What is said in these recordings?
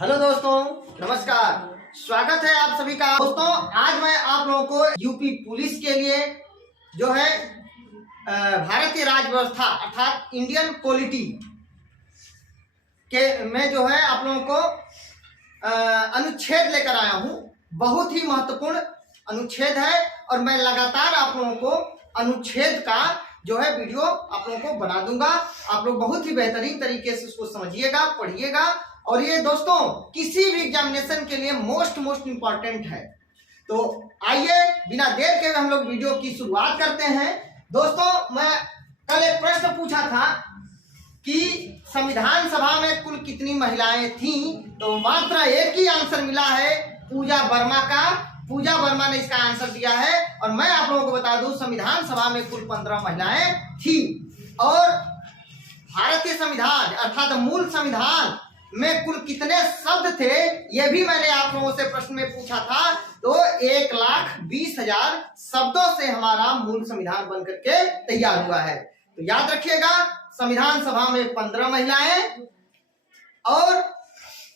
Hello दोस्तों, नमस्कार। स्वागत है आप सभी का। दोस्तों, आज मैं आप लोगों को यूपी पुलिस के लिए जो है भारतीय राज्य व्यवस्था अर्थात इंडियन पॉलिटी के में जो है आप लोगों को अनुच्छेद लेकर आया हूं। बहुत ही महत्वपूर्ण अनुच्छेद है और मैं लगातार आप लोगों को अनुच्छेद का जो है वीडियो आप लोगों को बना दूंगा। आप लोग बहुत ही बेहतरीन तरीके से उसको समझिएगा, पढ़िएगा और ये दोस्तों किसी भी एग्जामिनेशन के लिए मोस्ट इंपॉर्टेंट है। तो आइए बिना देर के हम लोग वीडियो की शुरुआत करते हैं। दोस्तों, मैं कल एक प्रश्न पूछा था कि संविधान सभा में कुल कितनी महिलाएं थीं, तो मात्र एक ही आंसर मिला है, पूजा वर्मा का। पूजा वर्मा ने इसका आंसर दिया है और मैं आप लोगों को बता दूं संविधान सभा में कुल 15 महिलाएं थी। और भारतीय संविधान अर्थात मूल संविधान में कुल कितने शब्द थे यह भी मैंने आप लोगों से प्रश्न में पूछा था। तो 1,20,000 शब्दों से हमारा मूल संविधान बनकर के तैयार हुआ है। तो याद रखिएगा, संविधान सभा में 15 महिलाएं और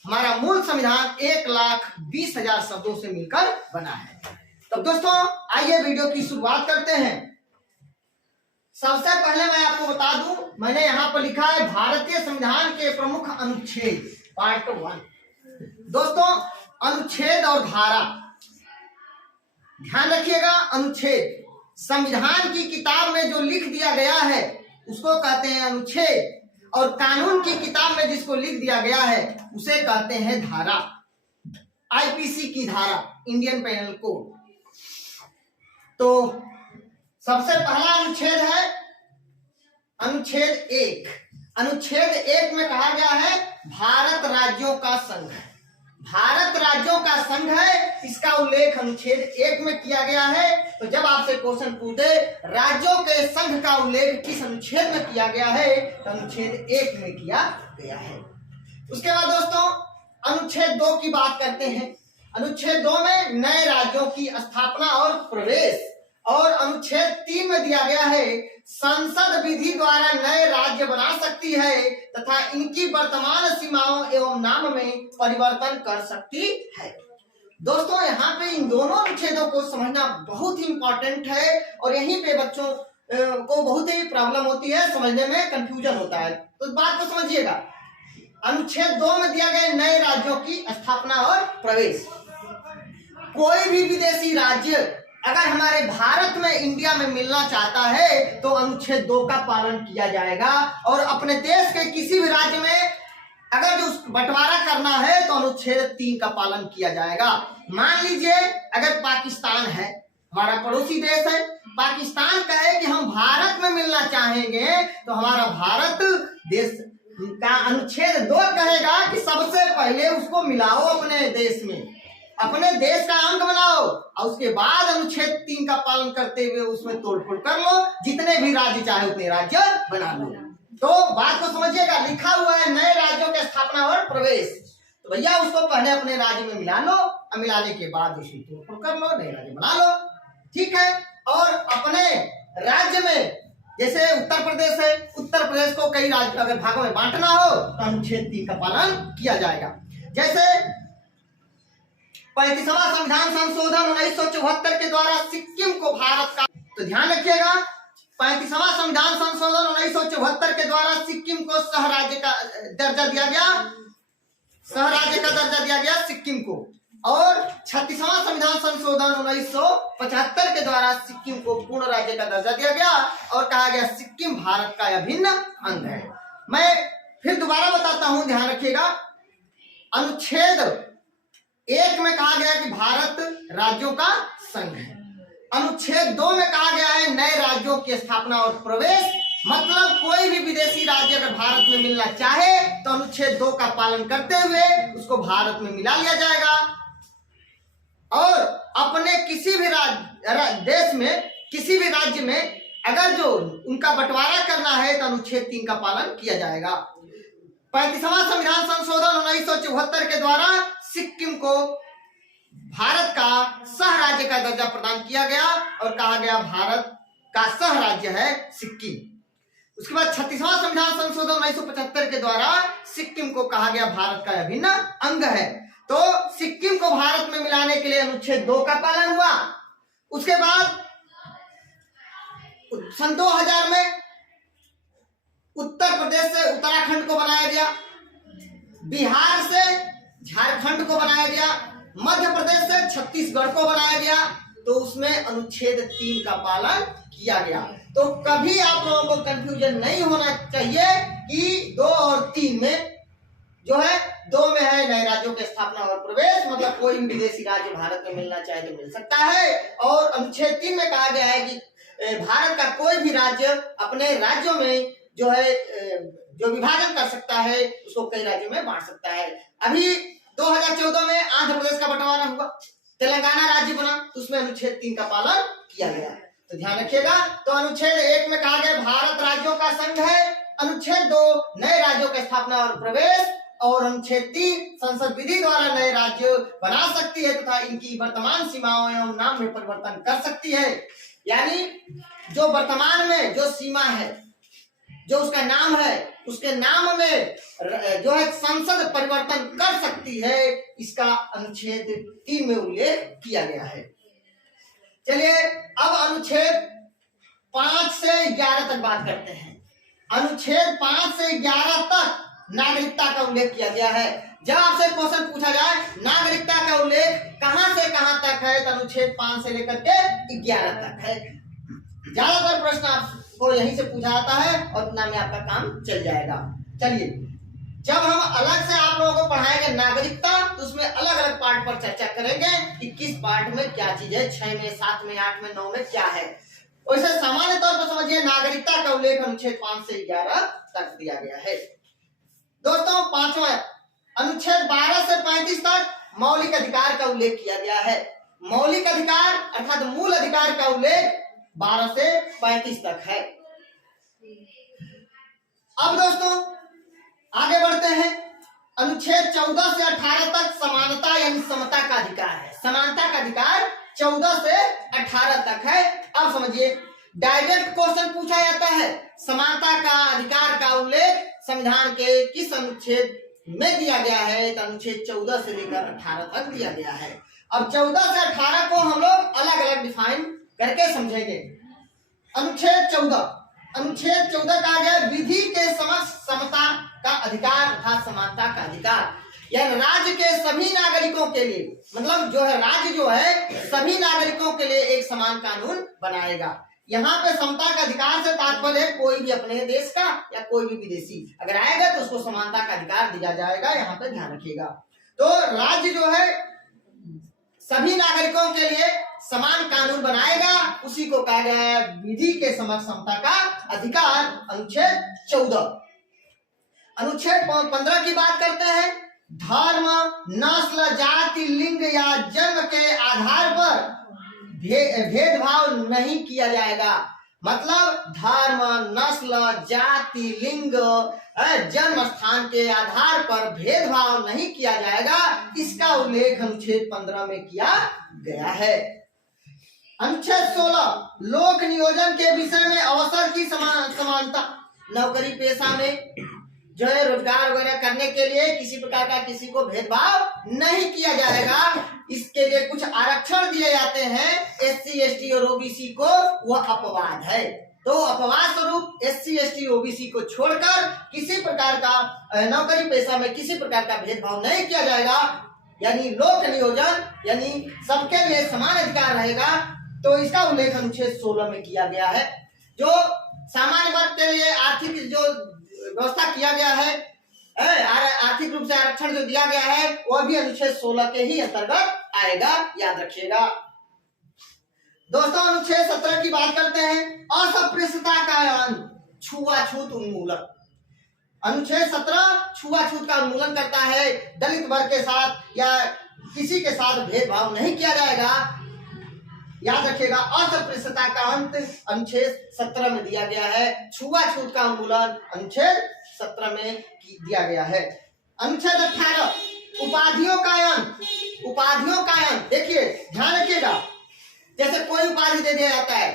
हमारा मूल संविधान 1,20,000 शब्दों से मिलकर बना है। तब दोस्तों आइए वीडियो की शुरुआत करते हैं। सबसे पहले मैं आपको बता दूं, मैंने यहां पर लिखा है भारतीय संविधान के प्रमुख अनुच्छेद पार्ट 1। दोस्तों, अनुच्छेद और धारा ध्यान रखिएगा। अनुच्छेद संविधान की किताब में जो लिख दिया गया है उसको कहते हैं अनुच्छेद, और कानून की किताब में जिसको लिख दिया गया है उसे कहते हैं धारा। आईपीसी की धारा, इंडियन पेनल कोड। तो सबसे पहला अनुच्छेद है अनुच्छेद 1। अनुच्छेद 1 में कहा गया है भारत राज्यों का संघ है। भारत राज्यों का संघ है, इसका उल्लेख अनुच्छेद 1 में किया गया है। तो जब आपसे क्वेश्चन पूछे राज्यों के संघ का उल्लेख किस अनुच्छेद में किया गया है, तो अनुच्छेद 1 में किया गया है। उसके बाद दोस्तों अनुच्छेद 2 की बात करते हैं। अनुच्छेद 2 में नए राज्यों की स्थापना और प्रवेश, और अनुच्छेद 3 में दिया गया है संसद विधि द्वारा नए राज्य बना सकती है तथा इनकी वर्तमान सीमाओं एवं नाम में परिवर्तन कर सकती है। दोस्तों, यहाँ पे इन दोनों अनुच्छेदों को समझना बहुत ही इंपॉर्टेंट है और यहीं पे बच्चों को बहुत ही प्रॉब्लम होती है, समझने में कंफ्यूजन होता है। तो बात को समझिएगा। अनुच्छेद 2 में दिया गया नए राज्यों की स्थापना और प्रवेश। कोई भी विदेशी राज्य अगर हमारे भारत में, इंडिया में मिलना चाहता है तो अनुच्छेद 2 का पालन किया जाएगा, और अपने देश के किसी भी राज्य में अगर जो बंटवारा करना है तो अनुच्छेद 3 का पालन किया जाएगा। मान लीजिए अगर पाकिस्तान है, हमारा पड़ोसी देश है, पाकिस्तान कहे कि हम भारत में मिलना चाहेंगे, तो हमारा भारत देश का अनुच्छेद 2 कहेगा कि सबसे पहले उसको मिलाओ अपने देश में, अपने देश का अंग बनाओ, और उसके बाद अनुच्छेद 3 का पालन करते हुए उसमें तोड़फोड़ कर लो, जितने भी राज्य चाहे उतने राज्य बना लो। तो बात को समझिएगा, लिखा हुआ है नए राज्यों की स्थापना और प्रवेश, तो भैया उसको पहले अपने राज्य में मिला लो, और मिलाने के बाद उसमें तोड़फोड़ कर लो, नए राज्य बना लो, ठीक है। और अपने राज्य में जैसे उत्तर प्रदेश है, उत्तर प्रदेश को कई राज्य अगर भागों में बांटना हो तो अनुच्छेद 3 का पालन किया जाएगा। जैसे 35वां संविधान संशोधन 1974 के द्वारा सिक्किम को भारत का, तो ध्यान रखिएगा 35वां संविधान संशोधन 1974 के द्वारा सिक्किम को सह राज्य का दर्जा दिया गया, सह राज्य का दर्जा दिया गया सिक्किम को। और 36वां संविधान संशोधन 1975 के द्वारा सिक्किम को पूर्ण राज्य का दर्जा दिया गया और कहा गया सिक्किम भारत का अभिन्न अंग है। मैं फिर दोबारा बताता हूं, ध्यान रखिएगा। अनुच्छेद 1 में कहा गया कि भारत राज्यों का संघ है। अनुच्छेद 2 में कहा गया है नए राज्यों की स्थापना और प्रवेश, मतलब कोई भी विदेशी राज्य अगर भारत में मिलना चाहे तो अनुच्छेद 2 का पालन करते हुए उसको भारत में मिला लिया जाएगा, और अपने किसी भी देश में, किसी भी राज्य में अगर जो उनका बंटवारा करना है तो अनुच्छेद 3 का पालन किया जाएगा। 35वां संविधान संशोधन 1974 के द्वारा सिक्किम को भारत का सह राज्य का दर्जा प्रदान किया गया और कहा गया भारत का सह राज्य है सिक्किम। उसके बाद 36वां संविधान संशोधन 1975 के द्वारा सिक्किम को कहा गया भारत का अभिन्न अंग है। तो सिक्किम को भारत में मिलाने के लिए अनुच्छेद 2 का पालन हुआ। उसके बाद सन 2000 में उत्तर प्रदेश से उत्तराखंड को बनाया गया, बिहार से झारखंड को बनाया गया, मध्य प्रदेश से छत्तीसगढ़ को बनाया गया। तो उसमें अनुच्छेद 3 का पालन किया गया। तो कभी आप लोगों को कंफ्यूजन नहीं होना चाहिए कि 2 और 3 में जो है, 2 में है नए राज्यों की स्थापना और प्रवेश, मतलब कोई भी विदेशी राज्य भारत में मिलना चाहे तो मिल सकता है। और अनुच्छेद 3 में कहा गया है कि भारत का कोई भी राज्य अपने राज्यों में जो है जो विभाजन कर सकता है उसको कई राज्यों में बांट सकता है। अभी 2014 में आंध्र प्रदेश का बंटवारा हुआ, तेलंगाना राज्य बना, तो उसमें अनुच्छेद 3 का पालन किया गया। तो ध्यान रखिएगा। तो अनुच्छेद 1 में कहा गया भारत राज्यों का संघ है, अनुच्छेद 2 नए राज्यों की स्थापना और प्रवेश, और अनुच्छेद 3 संसद विधि द्वारा नए राज्य बना सकती है तथा इनकी वर्तमान सीमाओं एवं नाम में परिवर्तन कर सकती है। यानी जो वर्तमान में जो सीमा है, जो उसका नाम है, उसके नाम में जो है संसद परिवर्तन कर सकती है, इसका अनुच्छेद 3 में उल्लेख किया गया है। चलिए अब अनुच्छेद 5 से 11 तक बात करते हैं। अनुच्छेद 5 से 11 तक नागरिकता का उल्लेख किया गया है। जब आपसे क्वेश्चन पूछा जाए नागरिकता का उल्लेख कहां से कहां तक है, तो अनुच्छेद 5 से लेकर के 11 तक है। ज्यादातर प्रश्न आपको यहीं से पूछा जाता है और इतना में आपका काम चल जाएगा। चलिए, जब हम अलग से आप लोगों को पढ़ाएंगे नागरिकता, तो उसमें अलग अलग पार्ट पर चर्चा करेंगे कि किस पार्ट में क्या चीज है, 6 में, 7 में, 8 में, 9 में क्या है। वैसे सामान्य तौर पर समझिए नागरिकता का उल्लेख अनुच्छेद 5 से 11 तक दिया गया है। दोस्तों, 5वां अनुच्छेद 12 से 35 तक मौलिक अधिकार का उल्लेख किया गया है। मौलिक अधिकार अर्थात मूल अधिकार का उल्लेख 12 से 35 तक है। अब दोस्तों आगे बढ़ते हैं। अनुच्छेड 14 से 18 तक समानता यानी समता का अधिकार है। समानता का अधिकार 14 से 18 तक है। अब समझिए, डायरेक्ट क्वेश्चन पूछा जाता है, समानता का अधिकार का उल्लेख संविधान के किस अनुच्छेद में दिया गया है, तो अनुच्छेद 14 से लेकर 18 तक दिया गया है। अब 14 से 18 को हम लोग अलग अलग डिफाइन करके समझेंगे। अनुच्छेद 14 कहा गया विधि के समक्ष समता का अधिकार अर्थात समानता का अधिकार, यानी राज्य के सभी नागरिकों के लिए, मतलब जो है राज्य जो है सभी नागरिकों के लिए एक समान कानून बनाएगा। यहाँ पे समता का अधिकार से तात्पर्य है कोई भी अपने देश का या कोई भी विदेशी अगर आएगा तो उसको समानता का अधिकार दिया जाएगा। यहाँ पे ध्यान रखिएगा। तो राज्य जो है सभी नागरिकों के लिए समान कानून बनाएगा, उसी को कहा गया है विधि के समक्ष समता का अधिकार। अनुच्छेद 14। अनुच्छेद 15 की बात करते हैं। धर्म, नस्ल, जाति, लिंग या जन्म के आधार पर भेदभाव नहीं किया जाएगा। मतलब धर्म, नस्ल, जाति, लिंग, जन्म स्थान के आधार पर भेदभाव नहीं किया जाएगा। इसका उल्लेख अनुच्छेद 15 में किया गया है। अनुच्छेद 16 लोक नियोजन के विषय में अवसर की समानता। नौकरी पेशा में जो है रोजगार वगैरह करने के लिए किसी प्रकार का किसी को भेदभाव नहीं किया जाएगा। इसके लिए कुछ आरक्षण दिए जाते हैं SC, ST और OBC को, वह अपवाद है। तो अपवाद स्वरूप SC, ST, OBC को छोड़कर किसी प्रकार का नौकरी पेशा में किसी प्रकार का भेदभाव नहीं किया जाएगा। यानी लोक नियोजन यानी सबके लिए समान अधिकार रहेगा। तो इसका उल्लेख अनुच्छेद 16 में किया गया है। जो सामान्य वर्ग के लिए आर्थिक जो व्यवस्था किया गया है, आर्थिक रूप से आरक्षण जो दिया गया है, वह भी अनुच्छेद 16 के ही अंतर्गत आएगा, याद रखिएगा। दोस्तों, अनुच्छेद 17 की बात करते हैं। अस्पृश्यता का अंत, छुआछूत उन्मूलन। अनुच्छेद 17 छुआछूत का उन्मूलन करता है। दलित वर्ग के साथ या किसी के साथ भेदभाव नहीं किया जाएगा, याद रखिएगा। अस्पृश्यता का अंत अनुच्छेद 17 में दिया गया है। छुआछूत का उन्मूलन अनुच्छेद 17 में दिया गया है। अनुच्छेद 18 उपाधियों का अंत। उपाधियों का अंत देखिए, ध्यान रखिएगा। जैसे कोई उपाधि दे दिया जाता है,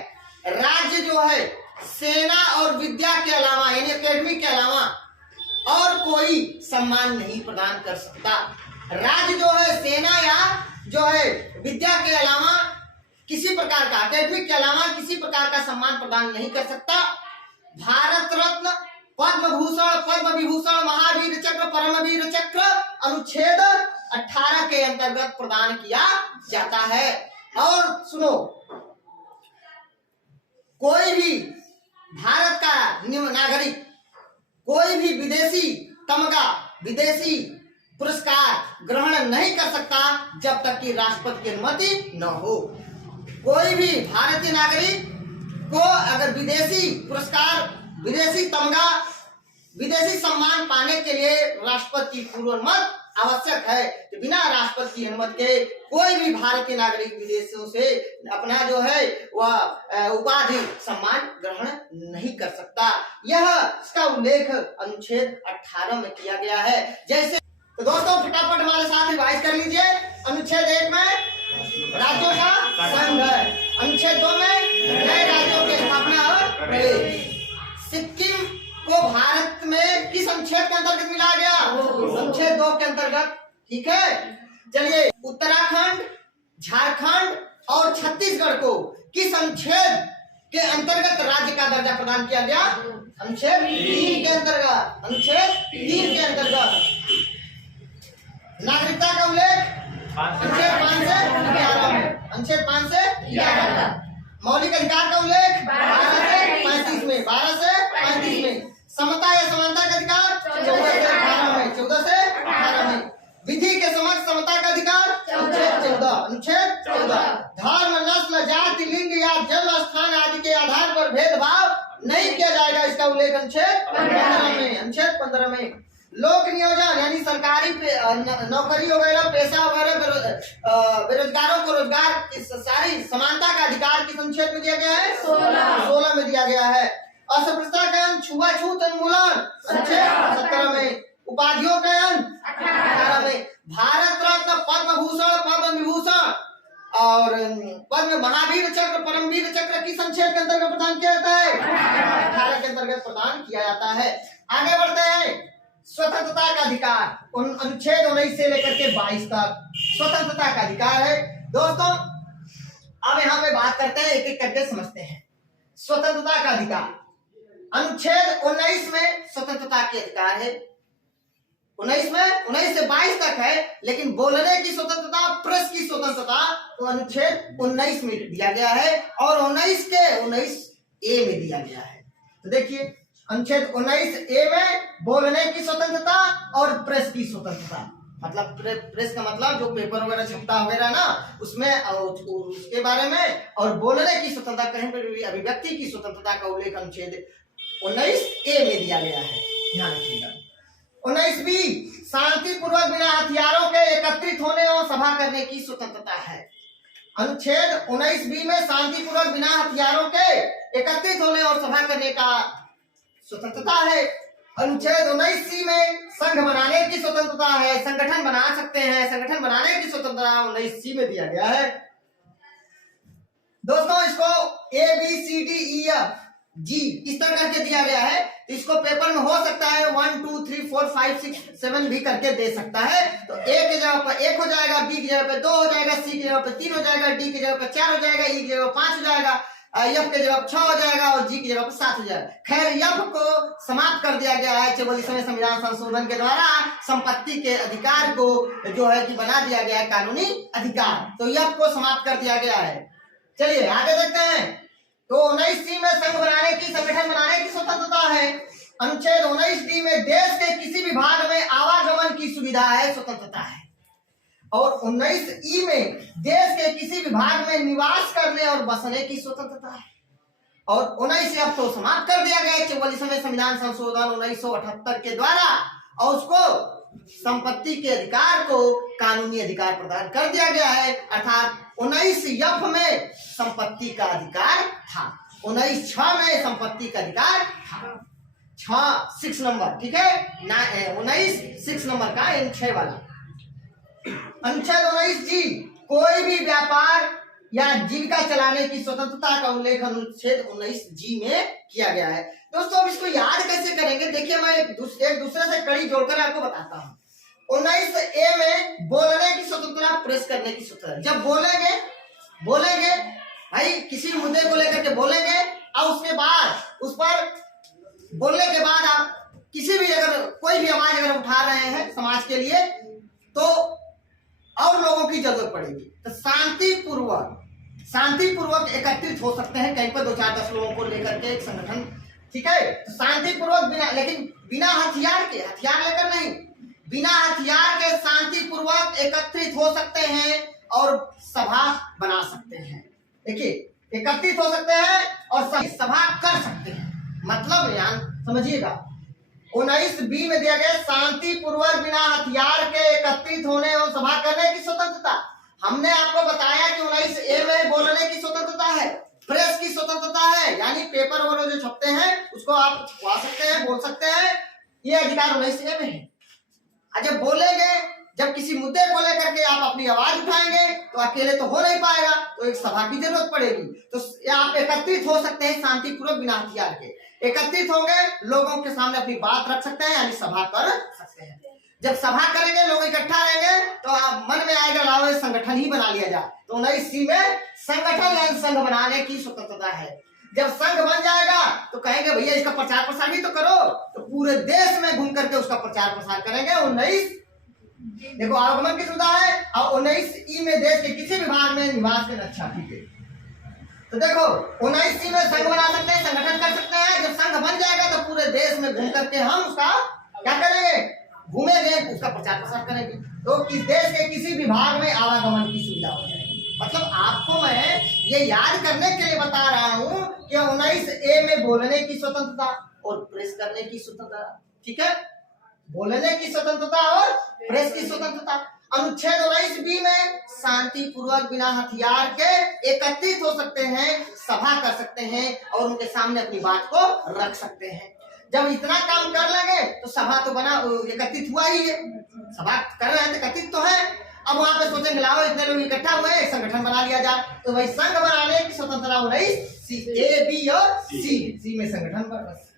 राज्य जो है सेना और विद्या के अलावा यानी एकेडमी के अलावा और कोई सम्मान नहीं प्रदान कर सकता। राज्य जो है सेना या जो है विद्या के अलावा किसी प्रकार का, एकेडमिक के अलावा किसी प्रकार का सम्मान प्रदान नहीं कर सकता। भारत रत्न, पद्म भूषण, पद्म विभूषण, महावीर चक्र, परमवीर चक्र अनुच्छेद 18 के अंतर्गत प्रदान किया जाता है। और सुनो, कोई भी भारत का नागरिक कोई भी विदेशी तमगा, विदेशी पुरस्कार ग्रहण नहीं कर सकता जब तक कि राष्ट्रपति की अनुमति न हो। कोई भी भारतीय नागरिक को अगर विदेशी पुरस्कार, विदेशी तमगा, विदेशी सम्मान पाने के लिए राष्ट्रपति की पूर्व अनुमति आवश्यक है। तो बिना राष्ट्रपति की अनुमति के कोई भी भारतीय नागरिक विदेशों से अपना जो है वह उपाधि सम्मान ग्रहण नहीं कर सकता। यह इसका उल्लेख अनुच्छेद 18 में किया गया है। जैसे तो दोस्तों फटाफट हमारे साथ रिवाइज कर लीजिए। अनुच्छेद 1 में राज्यों का संघ है, अनुच्छेद 2 में नए राज्यों की स्थापना और प्रवेश। सिक्किम को भारत में किस अनुच्छेद के अंतर्गत मिलाया गया? अनुच्छेद 2 के अंतर्गत। ठीक है, चलिए उत्तराखंड, झारखंड और छत्तीसगढ़ को किस अनुच्छेद के अंतर्गत राज्य का दर्जा प्रदान किया गया? अनुच्छेद 3 के अंतर्गत। अनुच्छेद 3 के अंतर्गत। नागरिकता का उल्लेख अनुच्छेद 5 से 11 में। अनुच्छेद 5 से 11। मौलिक अधिकार का उल्लेख 12 से 35 में। 12 से 35 में। समता या समानता का अधिकार 14 से 18 में। 14 से 18 में। विधि के समक्ष समता का अधिकार अनुच्छेद 14। अनुच्छेद 14। धर्म, नस्ल, जाति, लिंग या जन्म स्थान आदि के आधार पर भेदभाव नहीं किया जाएगा, इसका उल्लेख अनुच्छेद 15 में। अनुच्छेद 15 में। लोक नियोजन यानी सरकारी नौकरी वगैरह, पेशा वगैरह, बेरोजगारों को रोजगार की सारी समानता का अधिकार किस अनुच्छेद में दिया गया है? 16 में दिया गया है। अस्पृश्यता का अंत, छुआछूत उन्मूलन अनुच्छेद 17 में। उपाधियों का अंत 18 में। भारत रत्न, पद्म भूषण, पद्म विभूषण और पद्म महावीर चक्र, परमवीर चक्र किस अनुच्छेद के अंतर्गत प्रदान किया जाता है? 18 के अंतर्गत प्रदान किया जाता है। आगे बढ़ते हैं। स्वतंत्रता का अधिकार अनुच्छेद 19 से लेकर के 22 तक स्वतंत्रता का अधिकार है। दोस्तों अब यहाँ पे बात करते हैं, एक एक करके समझते हैं। स्वतंत्रता का अधिकार अनुच्छेद 19 में स्वतंत्रता के अधिकार है। 19 में 19 से 22 तक है, लेकिन बोलने की स्वतंत्रता, प्रेस की स्वतंत्रता तो अनुच्छेद 19 में दिया गया है और 19 के 19A में दिया गया है। तो देखिए अनुच्छेद 19A में बोलने की स्वतंत्रता और प्रेस की स्वतंत्रता, मतलब प्रेस का मतलब जो पेपर वगैरह छपता वगैरह ना, उसमें उसके बारे में, और बोलने की स्वतंत्रता, कहीं पर भी अभिव्यक्ति की स्वतंत्रता का उल्लेख अनुच्छेद 19A में दिया गया है। ध्यान रखिएगा। 19B शांतिपूर्वक बिना हथियारों के एकत्रित होने और सभा करने की स्वतंत्रता है। अनुच्छेद 19B में शांतिपूर्वक बिना हथियारों के एकत्रित होने और सभा करने का स्वतंत्रता है। अनुच्छेद 19C में संघ बनाने की स्वतंत्रता है, संगठन बना सकते हैं, संगठन बनाने की स्वतंत्रता 19C में दिया गया है। दोस्तों इसको ABCDEFG इस तरह करके दिया गया है, इसको पेपर में हो सकता है 1 2 3 4 5 6 7 भी करके दे सकता है। तो A की जगह पर 1 हो जाएगा, B की जगह पर 2 हो जाएगा, C की जगह पर 3 हो जाएगा, D की जगह पर 4 हो जाएगा, E की जगह पर 5 हो जाएगा, F के जगह 6 हो जाएगा और G की जगह पर 7 हो जाएगा। खैर F को समाप्त कर दिया गया है 44वें संविधान संशोधन के द्वारा। संपत्ति के अधिकार को जो है कि बना दिया गया है कानूनी अधिकार, तो F को समाप्त कर दिया गया है। चलिए आगे देखते हैं। तो 19C में संघ बनाने की, संगठन बनाने की स्वतंत्रता है। अनुच्छेद 19D में देश के किसी भी भाग में आवागमन की सुविधा है, स्वतंत्रता है। और 19E में देश के किसी भी भाग में निवास करने और बसने की स्वतंत्रता है। और 19F को समाप्त कर दिया गया 44वें संविधान संशोधन 1978 के द्वारा, और उसको संपत्ति के अधिकार को कानूनी अधिकार प्रदान कर दिया गया है। अर्थात 19F में संपत्ति का अधिकार था, 19(6) में संपत्ति का अधिकार था। 6 नंबर, ठीक है ना, 19 नंबर का 6 वाला। अनुच्छेद 19G कोई भी व्यापार या जीविका चलाने की स्वतंत्रता का उल्लेख अनुच्छेद 19G में किया गया है। दोस्तों अब इसको याद कैसे करेंगे, देखिए मैं एक दूसरे से कड़ी जोड़कर आपको बताता हूँ। 19A में बोलने की स्वतंत्रता, प्रेस करने की स्वतंत्रता। जब बोलेंगे भाई किसी मुद्दे को लेकर के बोलेंगे और उसके बाद उस पर बोलने के बाद आप किसी भी अगर कोई भी आवाज अगर उठा रहे हैं समाज के लिए तो और लोगों की जरूरत पड़ेगी तो शांतिपूर्वक एकत्रित हो सकते हैं कहीं पर 2-4-10 लोगों को लेकर के एक संगठन, ठीक है। तो शांतिपूर्वक बिना हथियार लेकर नहीं, बिना हथियार के शांतिपूर्वक एकत्रित हो सकते हैं और सभा बना सकते हैं। देखिए एकत्रित हो सकते हैं और सभा कर सकते हैं, मतलब यान समझिएगा 19B में दिया गया शांतिपूर्वक बिना हथियार के एकत्रित होने और सभा करने की स्वतंत्रता। हमने आपको बताया कि 19A में बोलने की स्वतंत्रता है, प्रेस की स्वतंत्रता है, यानी पेपर वगैरह जो छपते हैं उसको आप छपवा सकते हैं, बोल सकते हैं, ये अधिकार 19A में है। जब बोलेंगे, जब किसी मुद्दे को लेकर के आप अपनी आवाज उठाएंगे तो अकेले तो हो नहीं पाएगा, तो एक सभा की जरूरत पड़ेगी। तो आप एकत्रित हो सकते हैं शांतिपूर्वक बिना हथियार के, एकत्रित होंगे, लोगों के सामने अपनी बात रख सकते हैं, यानी सभा कर सकते हैं। जब सभा करेंगे, लोग इकट्ठा रहेंगे तो आप मन में आएगा लाओ संगठन ही बना लिया जाए, तो 19C में संगठन यानी संघ बनाने की स्वतंत्रता है। जब संघ बन जाएगा तो कहेंगे भैया इसका प्रचार प्रसार भी तो करो, तो पूरे देश में घूम करके उसका प्रचार प्रसार करेंगे। 19 देखो आगमन की सुविधा है और 19E में देश के किसी विभाग में निवास के रक्षा की। तो देखो 19C में संघ बना सकते हैं, संगठन कर सकते हैं। जब संघ बन जाएगा तो पूरे देश में घूम करके हम उसका क्या करेंगे, घूमेंगे, उसका प्रचार प्रसार करेंगे, तो किस देश के किसी विभाग में आवागमन की सुविधा हो जाएगी। मतलब आपको मैं ये याद करने के लिए बता रहा हूँ कि 19A में बोलने की स्वतंत्रता और प्रेस करने की स्वतंत्रता, ठीक है, बोलने की स्वतंत्रता और प्रेस की स्वतंत्रता। अनुच्छेद 19B में शांतिपूर्वक बिना हथियार के एकत्रित हो सकते हैं, सभा कर सकते हैं और उनके सामने अपनी बात को रख सकते हैं। जब इतना काम कर लेंगे तो सभा तो बना, एकत्रित हुआ ही है, सभा कर रहे हैं तो एकत्रित तो है। अब वहां पे सोचेंगे लाओ इतने लोग इकट्ठा हुए एक संगठन बना लिया जाए, तो वही संघ बनाने की स्वतंत्रता हो रही A, B और C में संगठन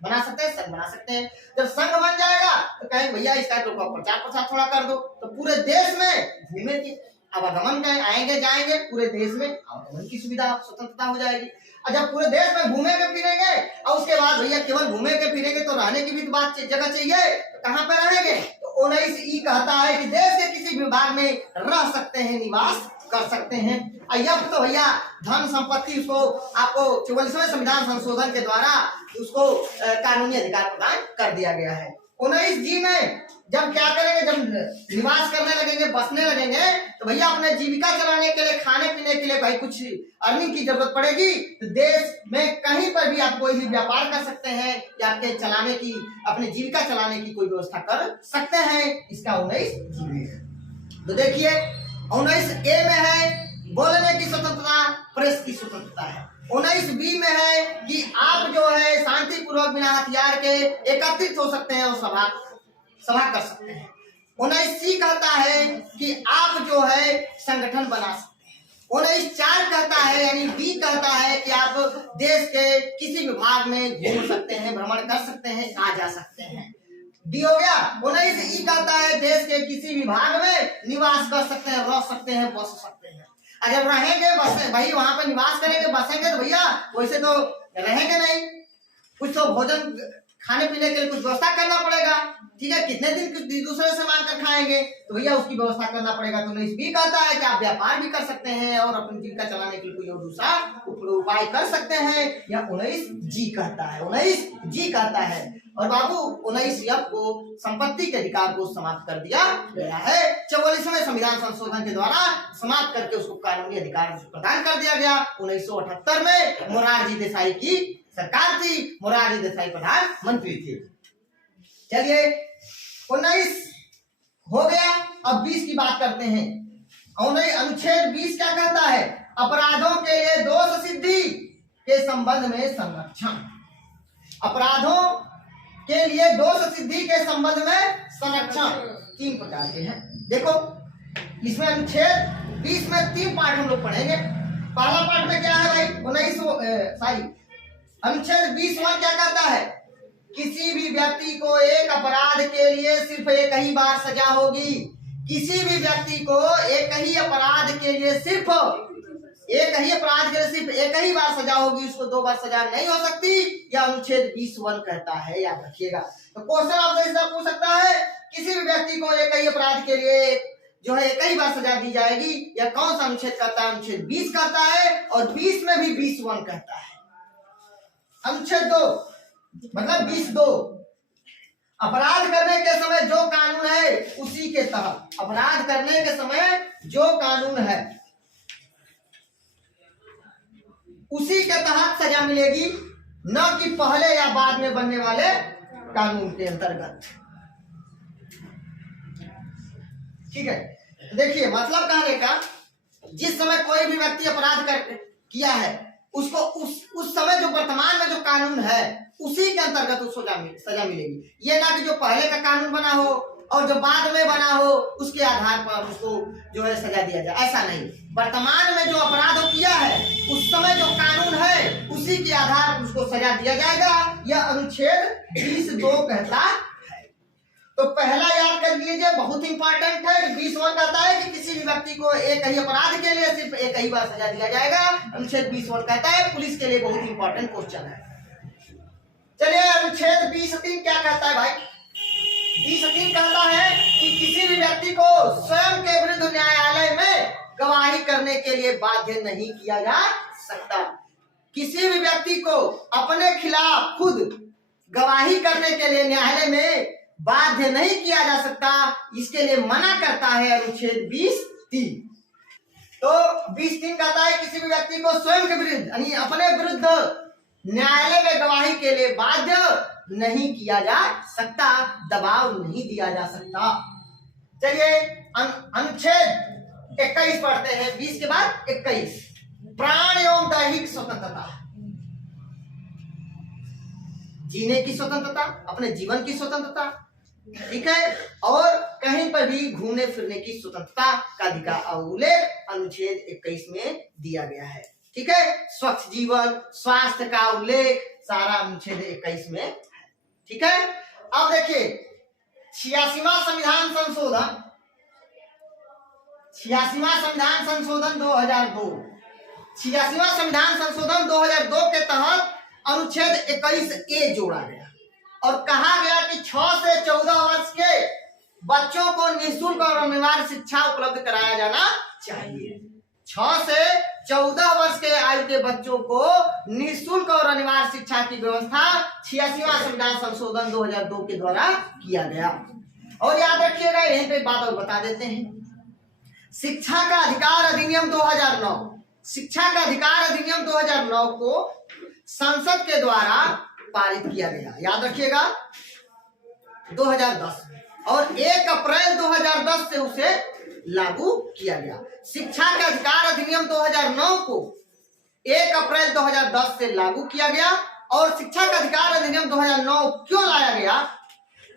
बना सकते हैं, संघ बना सकते हैं। जब संघ बन जाएगा तो कहेंगे भैया इसका तो प्रचार प्रसार थोड़ा कर दो, तो पूरे देश में घूमेंगे, आवागमन करें, आएंगे जाएंगे, पूरे देश में आवागमन की सुविधा स्वतंत्रता हो जाएगी। और जब पूरे देश में घूमेंगे फिरेंगे और उसके बाद भैया केवल घूमेंगे फिरेंगे तो रहने की भी तो बात जगह चाहिए, तो कहाँ पे रहेंगे, तो 19E कहता है कि देश के किसी विभाग में रह सकते हैं, निवास कर सकते हैं। अब तो भैया धन संपत्ति उसको आपको 44वें संविधान संशोधन के द्वारा उसको कानूनी अधिकार प्रदान कर दिया गया है। 19G में जब क्या करेंगे, जब निवास करने लगेंगे, बसने लगेंगे, तो भैया अपने जीविका चलाने के लिए, खाने पीने के लिए भाई कुछ अर्निंग की जरूरत पड़ेगी, तो देश में कहीं पर भी आप कोई भी व्यापार कर सकते हैं या आपके चलाने की, अपने जीविका चलाने की कोई व्यवस्था कर सकते हैं। इसका 19G में है। तो देखिए 19A में है बोलने की स्वतंत्रता, प्रेस की स्वतंत्रता है। 19B में है कि आप जो है शांतिपूर्वक बिना हथियार के एकत्रित हो सकते हैं और सभा कर सकते हैं। 19C कहता है कि आप जो है संगठन बना सकते हैं। 19(4) कहता है यानी B कहता है कि आप देश के किसी विभाग में घूम सकते हैं, भ्रमण कर सकते हैं, आ जा सकते हैं। डी हो गया। 19E कहता है देश के किसी विभाग में निवास कर सकते हैं, रह सकते हैं, बस सकते हैं। अगर रहेंगे बस भाई वहां पर निवास करेंगे, बसेंगे तो भैया वैसे तो रहेंगे नहीं, कुछ तो भोजन खाने पीने के लिए कुछ व्यवस्था करना पड़ेगा, ठीक है, कितने दिन कुछ दूसरे से मांग कर खाएंगे, तो भैया उसकी व्यवस्था करना पड़ेगा। तो 19B कहता है कि आप व्यापार भी कर सकते हैं और अपनी जीविका चलाने के लिए कोई और दूसरा उपाय कर सकते हैं, या 19G कहता है। 19G कहता है और बाबू 19F को संपत्ति के अधिकार को समाप्त कर दिया गया है। 44वें संविधान संशोधन के द्वारा समाप्त करके उसको कानूनी अधिकार प्रदान कर दिया गया। 1978 में मोरारजी देसाई की सरकार थी, मोरारजी देसाई प्रधानमंत्री थे। चलिए 19 हो गया, अब 20 की बात करते हैं। अनुच्छेद 20 क्या कहता है, अपराधों के लिए दोष सिद्धि के संबंध में संरक्षण। अपराधों के लिए दोष सिद्धि के संबंध में संरक्षण 3 प्रकार के हैं। देखो इसमें अनुच्छेद 20 में 3 पार्ट हम लोग पढ़ेंगे। पहला पार्ट में क्या है भाई, 19 अनुच्छेद 20 क्या कहता है, किसी भी व्यक्ति को एक अपराध के लिए सिर्फ एक ही बार सजा होगी। किसी भी व्यक्ति को एक ही अपराध के लिए सिर्फ एक ही बार सजा होगी, उसको 2 बार सजा नहीं हो सकती। यह अनुच्छेद 20 कहता है, याद रखिएगा। तो क्वेश्चन आपसे इसका पूछ सकता है, किसी भी व्यक्ति को एक ही अपराध के लिए जो है एक ही बार सजा दी जाएगी, यह कौन सा अनुच्छेद कहता है? अनुच्छेद 20 कहता है, और 20 में भी 20 कहता है। अनुच्छेद 2 मतलब 20(2), अपराध करने के समय जो कानून है उसी के तहत, अपराध करने के समय जो कानून है उसी के तहत सजा मिलेगी, न कि पहले या बाद में बनने वाले कानून के अंतर्गत। ठीक है, देखिए मतलब कहने का, जिस समय कोई भी व्यक्ति अपराध किया है उसको उस समय जो वर्तमान में जो कानून है उसी के अंतर्गत उसको सजा मिलेगी। ये ना कि जो पहले का कानून बना हो और जो बाद में बना हो उसके आधार पर उसको जो है सजा दिया जाए, ऐसा नहीं। वर्तमान में जो अपराध किया है उस समय जो कानून है उसी के आधार पर उसको सजा दिया जाएगा। यह अनुच्छेद 20(2) कहता है। तो पहला याद कर लीजिए, बहुत इंपॉर्टेंट है। 20 कहता है कि किसी भी व्यक्ति को एक ही अपराध के लिए सिर्फ एक ही बार सजा दिया जाएगा। अनुच्छेद 20 कहता है, पुलिस के लिए बहुत इंपॉर्टेंट क्वेश्चन है। चलिए अनुच्छेद 20(3) क्या कहता है भाई? 20(3) कहता है कि किसी भी व्यक्ति को स्वयं के विरुद्ध न्यायालय में गवाही करने के लिए बाध्य नहीं किया जा सकता। किसी भी व्यक्ति को अपने खिलाफ खुद गवाही करने के लिए न्यायालय में बाध्य नहीं किया जा सकता, इसके लिए मना करता है अनुच्छेद 20(3). तो 20(3) कहता है किसी भी व्यक्ति को स्वयं के विरुद्ध यानी अपने विरुद्ध न्यायालय में गवाही के लिए बाध्य नहीं किया जा सकता, दबाव नहीं दिया जा सकता। चलिए अनुच्छेद 21 पढ़ते हैं। 20 के बाद 21, प्राण एवं दैहिक स्वतंत्रता, जीने की स्वतंत्रता, अपने जीवन की स्वतंत्रता, ठीक है, और कहीं पर भी घूमने फिरने की स्वतंत्रता का अधिकार उल्लेख अनुच्छेद 21 में दिया गया है। ठीक है, स्वच्छ जीवन, स्वास्थ्य का उल्लेख सारा अनुच्छेद 21 में है। ठीक है, अब देखिए 86वां संविधान संशोधन, 86वां संविधान संशोधन 2002, 86वां संविधान संशोधन 2002 के तहत अनुच्छेद 21(a) जोड़ा गया और कहा गया कि 6 से 14 वर्ष के बच्चों को निःशुल्क और अनिवार्य शिक्षा उपलब्ध कराया जाना चाहिए। 6 से 14 वर्ष के आयु के बच्चों को निःशुल्क और अनिवार्य शिक्षा की व्यवस्था 86वां संविधान संशोधन 2002 के द्वारा किया गया। और याद रखिएगा, यहीं पे बात और बता देते हैं, शिक्षा का अधिकार अधिनियम 2009, शिक्षा का अधिकार अधिनियम 2009 को संसद के द्वारा पारित किया गया, याद रखिएगा 2010 और 1 अप्रैल 2010 से उसे लागू किया गया। शिक्षा का अधिकार अधिनियम 2009 को 1 अप्रैल 2010 से लागू किया गया। और शिक्षा का अधिकार अधिनियम 2009 क्यों लाया गया?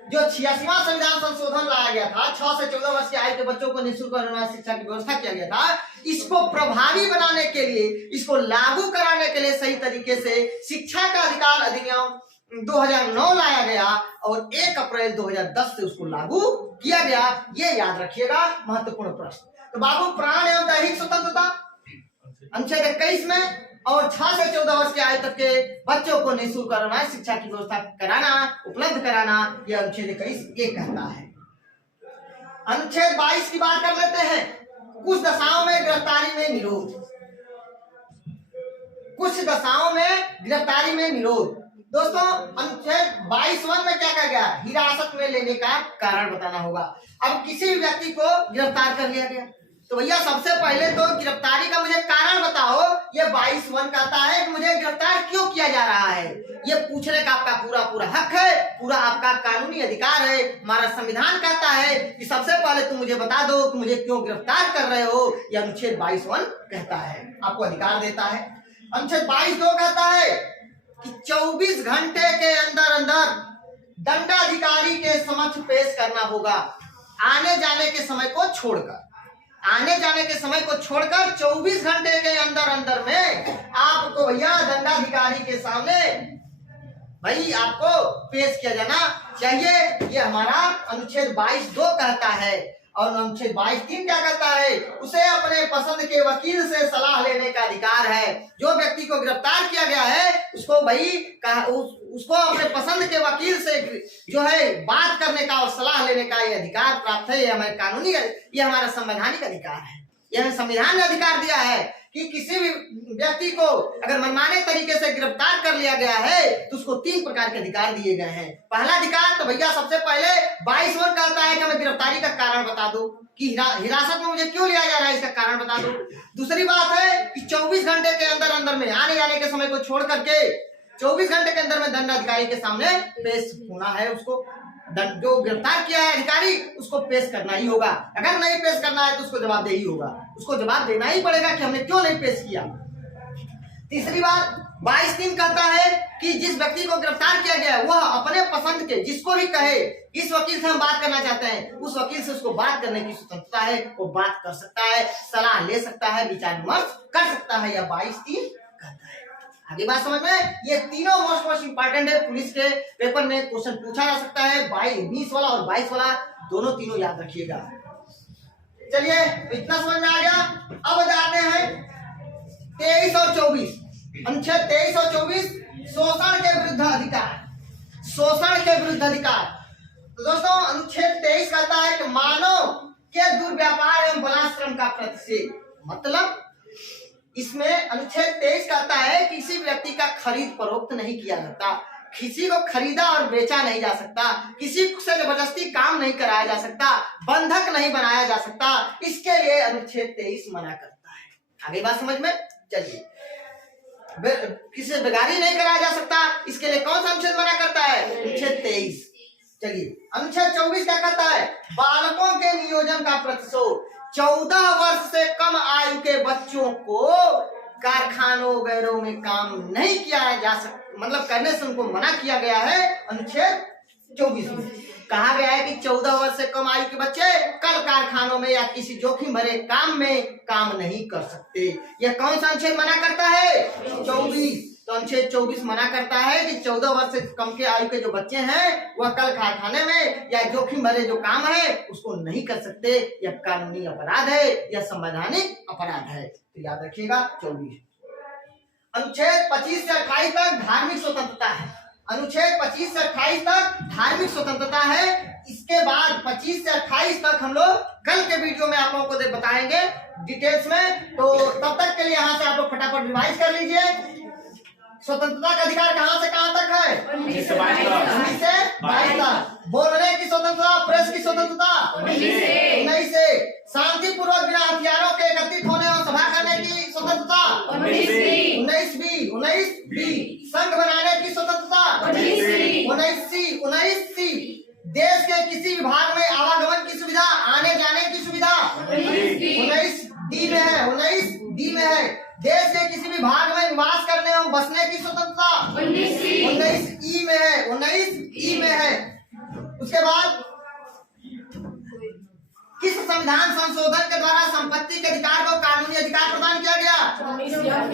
जो 86वां संविधान संशोधन लाया गया था, 6 से 14 वर्ष के आयु के बच्चों को निःशुल्क और अनिवार्य शिक्षा की व्यवस्था किया गया था, इसको प्रभावी बनाने के लिए, इसको लागू कराने के लिए सही तरीके से शिक्षा का अधिकार अधिनियम 2009 लाया गया और 1 अप्रैल 2010 से उसको लागू किया गया। ये याद रखिएगा, महत्वपूर्ण प्रश्न। तो बाबू, प्राण एवं दैहिक स्वतंत्रता अनुच्छेद 21 में और 6 से 14 वर्ष के आयु तक के बच्चों को निःशुल्क और अनिवार्य शिक्षा की व्यवस्था कराना, उपलब्ध कराना, यह अनुच्छेद 21(a) कहता है। अनुच्छेद 22 की बात कर लेते हैं। कुछ दशाओं में गिरफ्तारी में निरोध, कुछ दशाओं में गिरफ्तारी में निरोध। दोस्तों अनुच्छेद 22(1) में क्या कहा गया? हिरासत में लेने का कारण बताना होगा। अब किसी भी व्यक्ति को गिरफ्तार कर लिया गया तो भैया सबसे पहले तो गिरफ्तारी का मुझे कारण बताओ। ये 22(1) कहता है कि मुझे गिरफ्तार क्यों किया जा रहा है, ये पूछने का आपका पूरा हक है, पूरा आपका कानूनी अधिकार है। हमारा संविधान कहता है कि सबसे पहले तुम मुझे बता दो कि मुझे क्यों गिरफ्तार कर रहे हो। यह अनुच्छेद 22(1) कहता है, आपको अधिकार देता है। अनुच्छेद 22(2) कहता है कि 24 घंटे के अंदर दंडाधिकारी के समक्ष पेश करना होगा, आने जाने के समय को छोड़कर। आने जाने के समय को छोड़कर 24 घंटे के अंदर अंदर में आपको भैया दंडाधिकारी के सामने भाई आपको पेश किया जाना चाहिए। ये हमारा अनुच्छेद 22(2) कहता है। और अनुच्छेद 22(3) क्या कहता है? उसे अपने पसंद के वकील से सलाह लेने का अधिकार है। जो व्यक्ति को गिरफ्तार किया गया है उसको भाई उसको अपने पसंद के वकील से जो है बात करने का और सलाह लेने का ये अधिकार प्राप्त है। ये हमारे कानूनी, ये हमारा संवैधानिक अधिकार है। ये हमें संविधान ने अधिकार दिया है कि किसी भी व्यक्ति को अगर मनमाने तरीके से गिरफ्तार कर लिया गया है तो उसको 3 प्रकार के अधिकार दिए गए हैं। पहला अधिकार तो भैया सबसे पहले 22 कहता है कि हमें गिरफ्तारी का कारण बता दो कि हिरासत में मुझे क्यों लिया जा रहा है, इसका कारण बता दो। दूसरी बात है कि 24 घंटे के अंदर अंदर में आने जाने के समय को छोड़ करके 24 घंटे के अंदर में दंडाधिकारी के सामने पेश होना है। उसको जो गिरफ्तार किया है अधिकारी उसको पेश करना ही होगा। अगर नहीं पेश करना है तो उसको जवाबदेही होगा, उसको जवाब देना ही पड़ेगा कि हमने क्यों नहीं पेश किया। तीसरी बात 22(3) कहता है कि जिस व्यक्ति को गिरफ्तार किया गया है वह अपने पसंद के जिसको भी कहे इस वकील से हम बात करना चाहते हैं, उस वकील से उसको बात करने की स्वतंत्रता है। वो बात कर सकता है, सलाह ले सकता है, विचार विमर्श कर सकता है। यह 22(3) कहता है। आगे बात समझ में, ये तीनों मोस्ट इंपॉर्टेंट है। पुलिस के पेपर में क्वेश्चन पूछा जा सकता है। 20 वाला और 22 वाला दोनों तीनों याद रखिएगा। चलिए इतना समझ में आ गया। अब जाते हैं 23 और 24, अनुच्छेद 23 और 24 शोषण के विरुद्ध अधिकार। शोषण के विरुद्ध अधिकार। तो दोस्तों अनुच्छेद 23 कहता है कि मानव के दुर्व्यापार एवं बलात्श्रम का प्रतिषेध। मतलब इसमें अनुच्छेद 23 कहता है कि किसी व्यक्ति का खरीद फरोख्त नहीं किया जाता, किसी को खरीदा और बेचा नहीं जा सकता, किसी से जबरदस्ती काम नहीं कराया जा सकता, बंधक नहीं बनाया जा सकता। इसके लिए अनुच्छेद 23 मना करता है। आगे बात समझ में, चलिए किसी से बेगारी नहीं कराया जा सकता, इसके लिए कौन सा अनुच्छेद मना करता है? अनुच्छेद 23। चलिए अनुच्छेद 24 क्या कहता है? बालकों के नियोजन का प्रतिशोध। 14 वर्ष से कम आयु के बच्चों को कारखानों वगैरह में काम नहीं किया जा सकता, मतलब करने से उनको मना किया गया है। अनुच्छेद 24 में कहा गया है कि 14 वर्ष से कम आयु के बच्चे कल कारखानों में या किसी जोखिम भरे काम में काम नहीं कर सकते। यह कौन सा अनुच्छेद मना करता है? 24। तो अनुच्छेद 24 मना करता है कि 14 वर्ष से कम के आयु के जो बच्चे हैं वह कल कारखाने में या जोखिम भरे जो काम है उसको नहीं कर सकते। यह कानूनी अपराध है, यह संवैधानिक अपराध है। तो याद रखिएगा 24। अनुच्छेद 25 से 28 तक धार्मिक स्वतंत्रता है। अनुच्छेद 25 से 28 तक धार्मिक स्वतंत्रता है। इसके बाद 25 से 28 तक हम लोग कल के वीडियो में आप लोगों को बताएंगे डिटेल्स में। तो तब तक के लिए यहाँ से आप लोग फटाफट रिवाइज कर लीजिए। स्वतंत्रता का अधिकार कहाँ से कहाँ तक है? 19 से 22 तक। बोलने की स्वतंत्रता, प्रेस की स्वतंत्रता 19 से। शांतिपूर्वक बिना हथियारों के एकत्रित होने और सभा करने की स्वतंत्रता 19 बी। संघ बनाने की स्वतंत्रता 19 सी। देश के किसी भी भाग में आवागमन की सुविधा, आने जाने की सुविधा 19 डी में है। देश के किसी भी भाग में निवास करने और बसने की स्वतंत्रता 19 ई में है। उसके बाद किस संविधान संशोधन के द्वारा संपत्ति के अधिकार को कानूनी अधिकार प्रदान किया गया?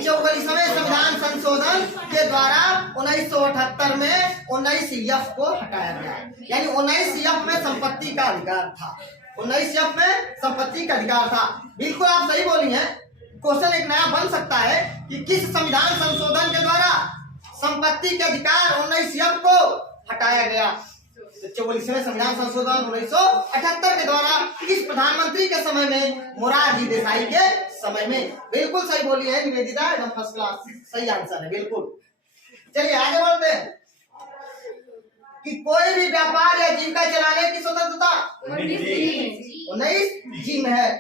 44वें संविधान संशोधन के द्वारा 1978 में 19F को हटाया गया। यानी 19F में संपत्ति का अधिकार था। 19F में संपत्ति का अधिकार था। बिल्कुल आप सही बोली हैं। क्वेश्चन एक नया बन सकता है कि किस संविधान संशोधन के द्वारा संपत्ति के अधिकार 19F को हटाया गया? 44वें संविधान संशोधन 1978 के द्वारा किस प्रधानमंत्री के समय में? मोरारजी देसाई के समय में। बिल्कुल सही बोली है निवेदिता, एकदम फर्स्ट क्लास सही आंसर है। बिल्कुल। चलिए आगे बढ़ते हैं कि कोई भी व्यापार या जीविका चलाने की स्वतंत्रता 19 जी में है।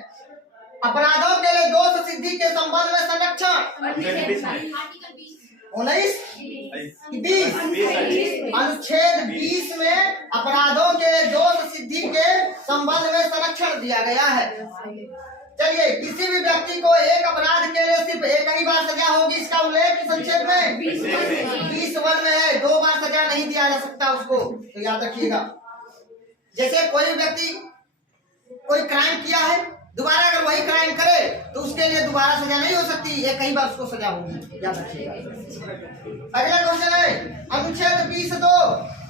अपराधों के लिए दोष सिद्धि के संबंध में संरक्षण 19 अनुच्छेद 20 में अपराधों के लिए दोष सिद्धि के संबंध में संरक्षण दिया गया है। चलिए किसी भी व्यक्ति को एक अपराध के लिए सिर्फ एक ही बार सजा होगी, इसका उल्लेख संक्षेप में 20 में है। 2 बार सजा नहीं दिया जा सकता उसको। तो याद रखिएगा, जैसे कोई व्यक्ति कोई क्राइम किया है दोबारा अगर वही क्राइम करे तो उसके लिए दोबारा सजा नहीं हो सकती, एक ही बार उसको सजा होगी, याद रखिएगा। अगला क्वेश्चन है अनुच्छेद 20(2),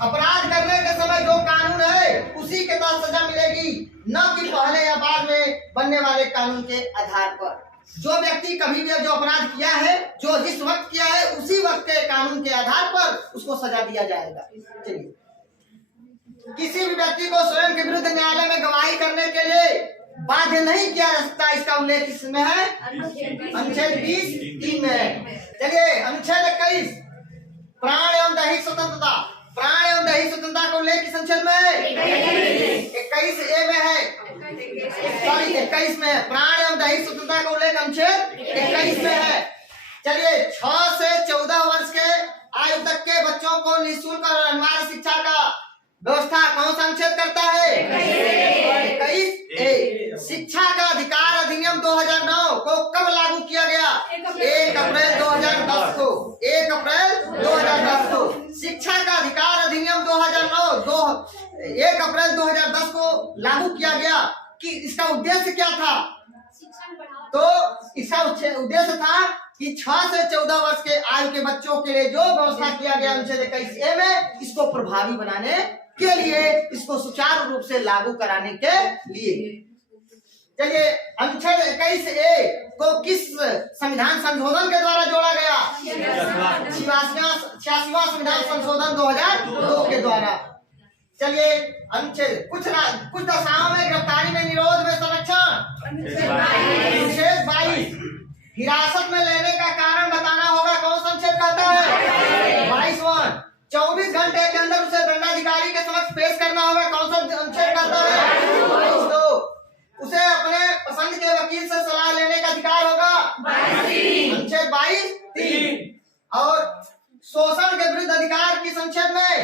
अपराध करने के समय जो कानून है उसी के तहत सजा मिलेगी, न कि पहले या बाद में बनने वाले कानून के आधार पर। जो व्यक्ति कभी भी जो अपराध किया है, जो जिस वक्त किया है, उसी वक्त के कानून के आधार पर उसको सजा दिया जाएगा। चलिए, किसी भी व्यक्ति को स्वयं के विरुद्ध न्यायालय में गवाही करने के लिए बाध्य नहीं किया जा सकता, इसका उल्लेख इसमें है अनुच्छेद 20(3) में है। चलिए, अनुच्छेद 21 प्राण एवं दैहिक स्वतंत्रता, प्राण एवं दैहिक स्वतंत्रता का उल्लेख किस अनुच्छेद में है? 21(a) में है, सॉरी 21 में है। प्राण एवं दैहिक स्वतंत्रता का उल्लेख अनुच्छेद 21 में है। चलिए, 6 से 14 वर्ष के आयु तक के बच्चों को निःशुल्क और अनिवार्य शिक्षा का व्यवस्था कौन सा अनुच्छेद करता है? 21(a). शिक्षा का अधिकार अधिनियम 2009 को कब लागू किया गया? 1 अप्रैल 2010 को। 1 अप्रैल 2010 को शिक्षा का अधिकार अधिनियम 2009 1 अप्रैल 2010 को लागू किया गया। कि इसका उद्देश्य क्या था? तो इसका उद्देश्य था कि 6 से 14 वर्ष के आयु के बच्चों के लिए जो व्यवस्था किया गया अनुच्छेद 21(a) में, इसको प्रभावी बनाने के लिए, इसको सुचारू रूप से लागू कराने के लिए। चलिए, अनुच्छेद 21(a) को किस संविधान संशोधन के द्वारा जोड़ा गया? 86वां संविधान संशोधन 2002 के द्वारा। चलिए, अनुच्छेद कुछ दशाओं में गिरफ्तारी में निरोध में संरक्षण, अनुच्छेद 22 हिरासत में लेने का कारण बताना होगा, कौन सा अनुच्छेद कहता है? 22वां 24 घंटे के अंदर उसे दंडाधिकारी के समक्ष पेश करना होगा, कौन सा अनुच्छेद कहता है? 22 उसे अपने पसंद के वकील से सलाह लेने का अधिकार होगा, अनुच्छेद 22(3) और शोषण के विरुद्ध अधिकार किस अनुच्छेद में?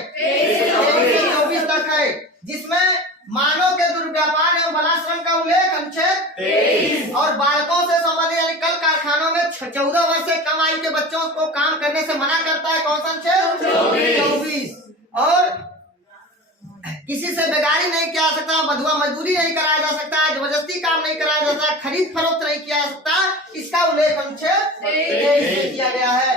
24 तक है, जिसमें मानव के दुर्व्यापार एवं बलात्कार का उल्लेख अनुच्छेद 23 और बालकों से संबंधित यानी कल कारखानों में 14 वर्ष से कम आयु के बच्चों को काम करने से मना करता है, कौन सा अनुच्छेद? 24 और किसी से बेगारी नहीं किया जा सकता, बधुआ मजदूरी नहीं कराया जा सकता, जबरदस्ती काम नहीं कराया जा सकता, खरीद फरोख्त नहीं किया जा सकता, इसका उल्लेख अनुच्छेद 23 में किया गया है।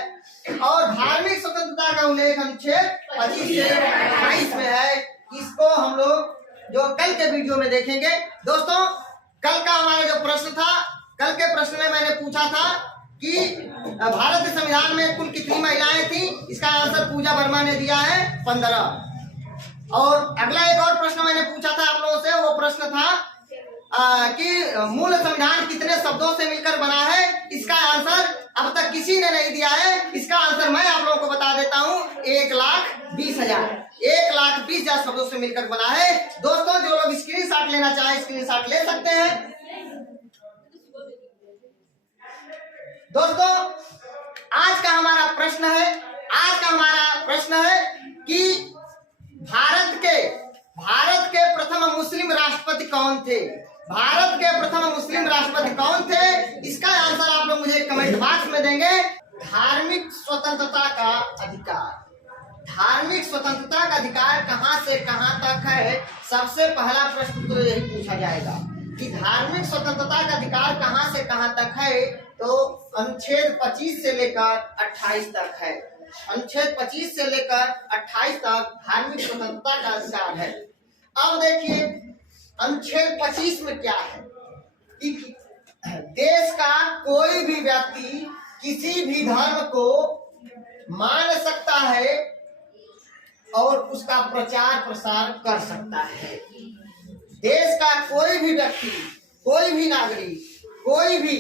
और धार्मिक स्वतंत्रता का उल्लेख अनुच्छेद 25 से 28 में है। इसको हम लोग जो कल के वीडियो में देखेंगे। दोस्तों, कल का हमारा जो प्रश्न था, कल के प्रश्न में मैंने पूछा था कि भारत के संविधान में कुल कितनी महिलाएं थी? इसका आंसर पूजा वर्मा ने दिया है 15। और अगला एक और प्रश्न मैंने पूछा था आप लोगों से, वो प्रश्न था कि मूल संविधान कितने शब्दों से मिलकर बना है? इसका आंसर अब तक किसी ने नहीं दिया है। इसका आंसर मैं आप लोगों को बता देता हूँ, 1,20,000 1,20,000 शब्दों से मिलकर बना है। दोस्तों, जो लोग स्क्रीनशॉट लेना चाहे स्क्रीनशॉट ले सकते हैं। दोस्तों, आज का हमारा प्रश्न है कि भारत के प्रथम मुस्लिम राष्ट्रपति कौन थे? भारत के प्रथम मुस्लिम राष्ट्रपति कौन थे? इसका आंसर आप लोग मुझे कमेंट बॉक्स में देंगे। धार्मिक स्वतंत्रता का अधिकार, धार्मिक स्वतंत्रता का अधिकार कहां से कहां तक है? सबसे पहला प्रश्न तो यही पूछा जाएगा कि धार्मिक स्वतंत्रता का अधिकार कहां से कहां तक है। तो अनुच्छेद 25 से लेकर 28 तक है। अनुच्छेद 25 से लेकर 28 तक धार्मिक स्वतंत्रता का अधिकार है। अब देखिए अनुच्छेद 25 में क्या है कि देश का कोई भी व्यक्ति किसी भी धर्म को मान सकता है और उसका प्रचार प्रसार कर सकता है। देश का कोई भी व्यक्ति, कोई भी नागरिक, कोई भी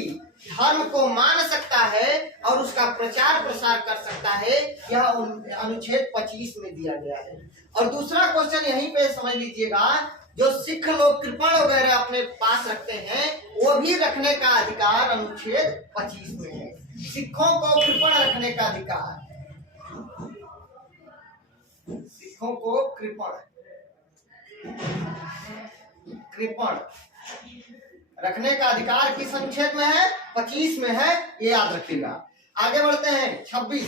धर्म को मान सकता है और उसका प्रचार प्रसार कर सकता है। यह अनुच्छेद 25 में दिया गया है। और दूसरा क्वेश्चन यहीं पे समझ लीजिएगा, जो सिख लोग कृपण वगैरह अपने पास रखते हैं, वो भी रखने का अधिकार अनुच्छेद 25 में है। सिखों को कृपण रखने का अधिकार, सिखों को कृपण रखने का अधिकार किस अनुच्छेद में है? 25 में है, ये याद रखिएगा। आगे बढ़ते हैं 26।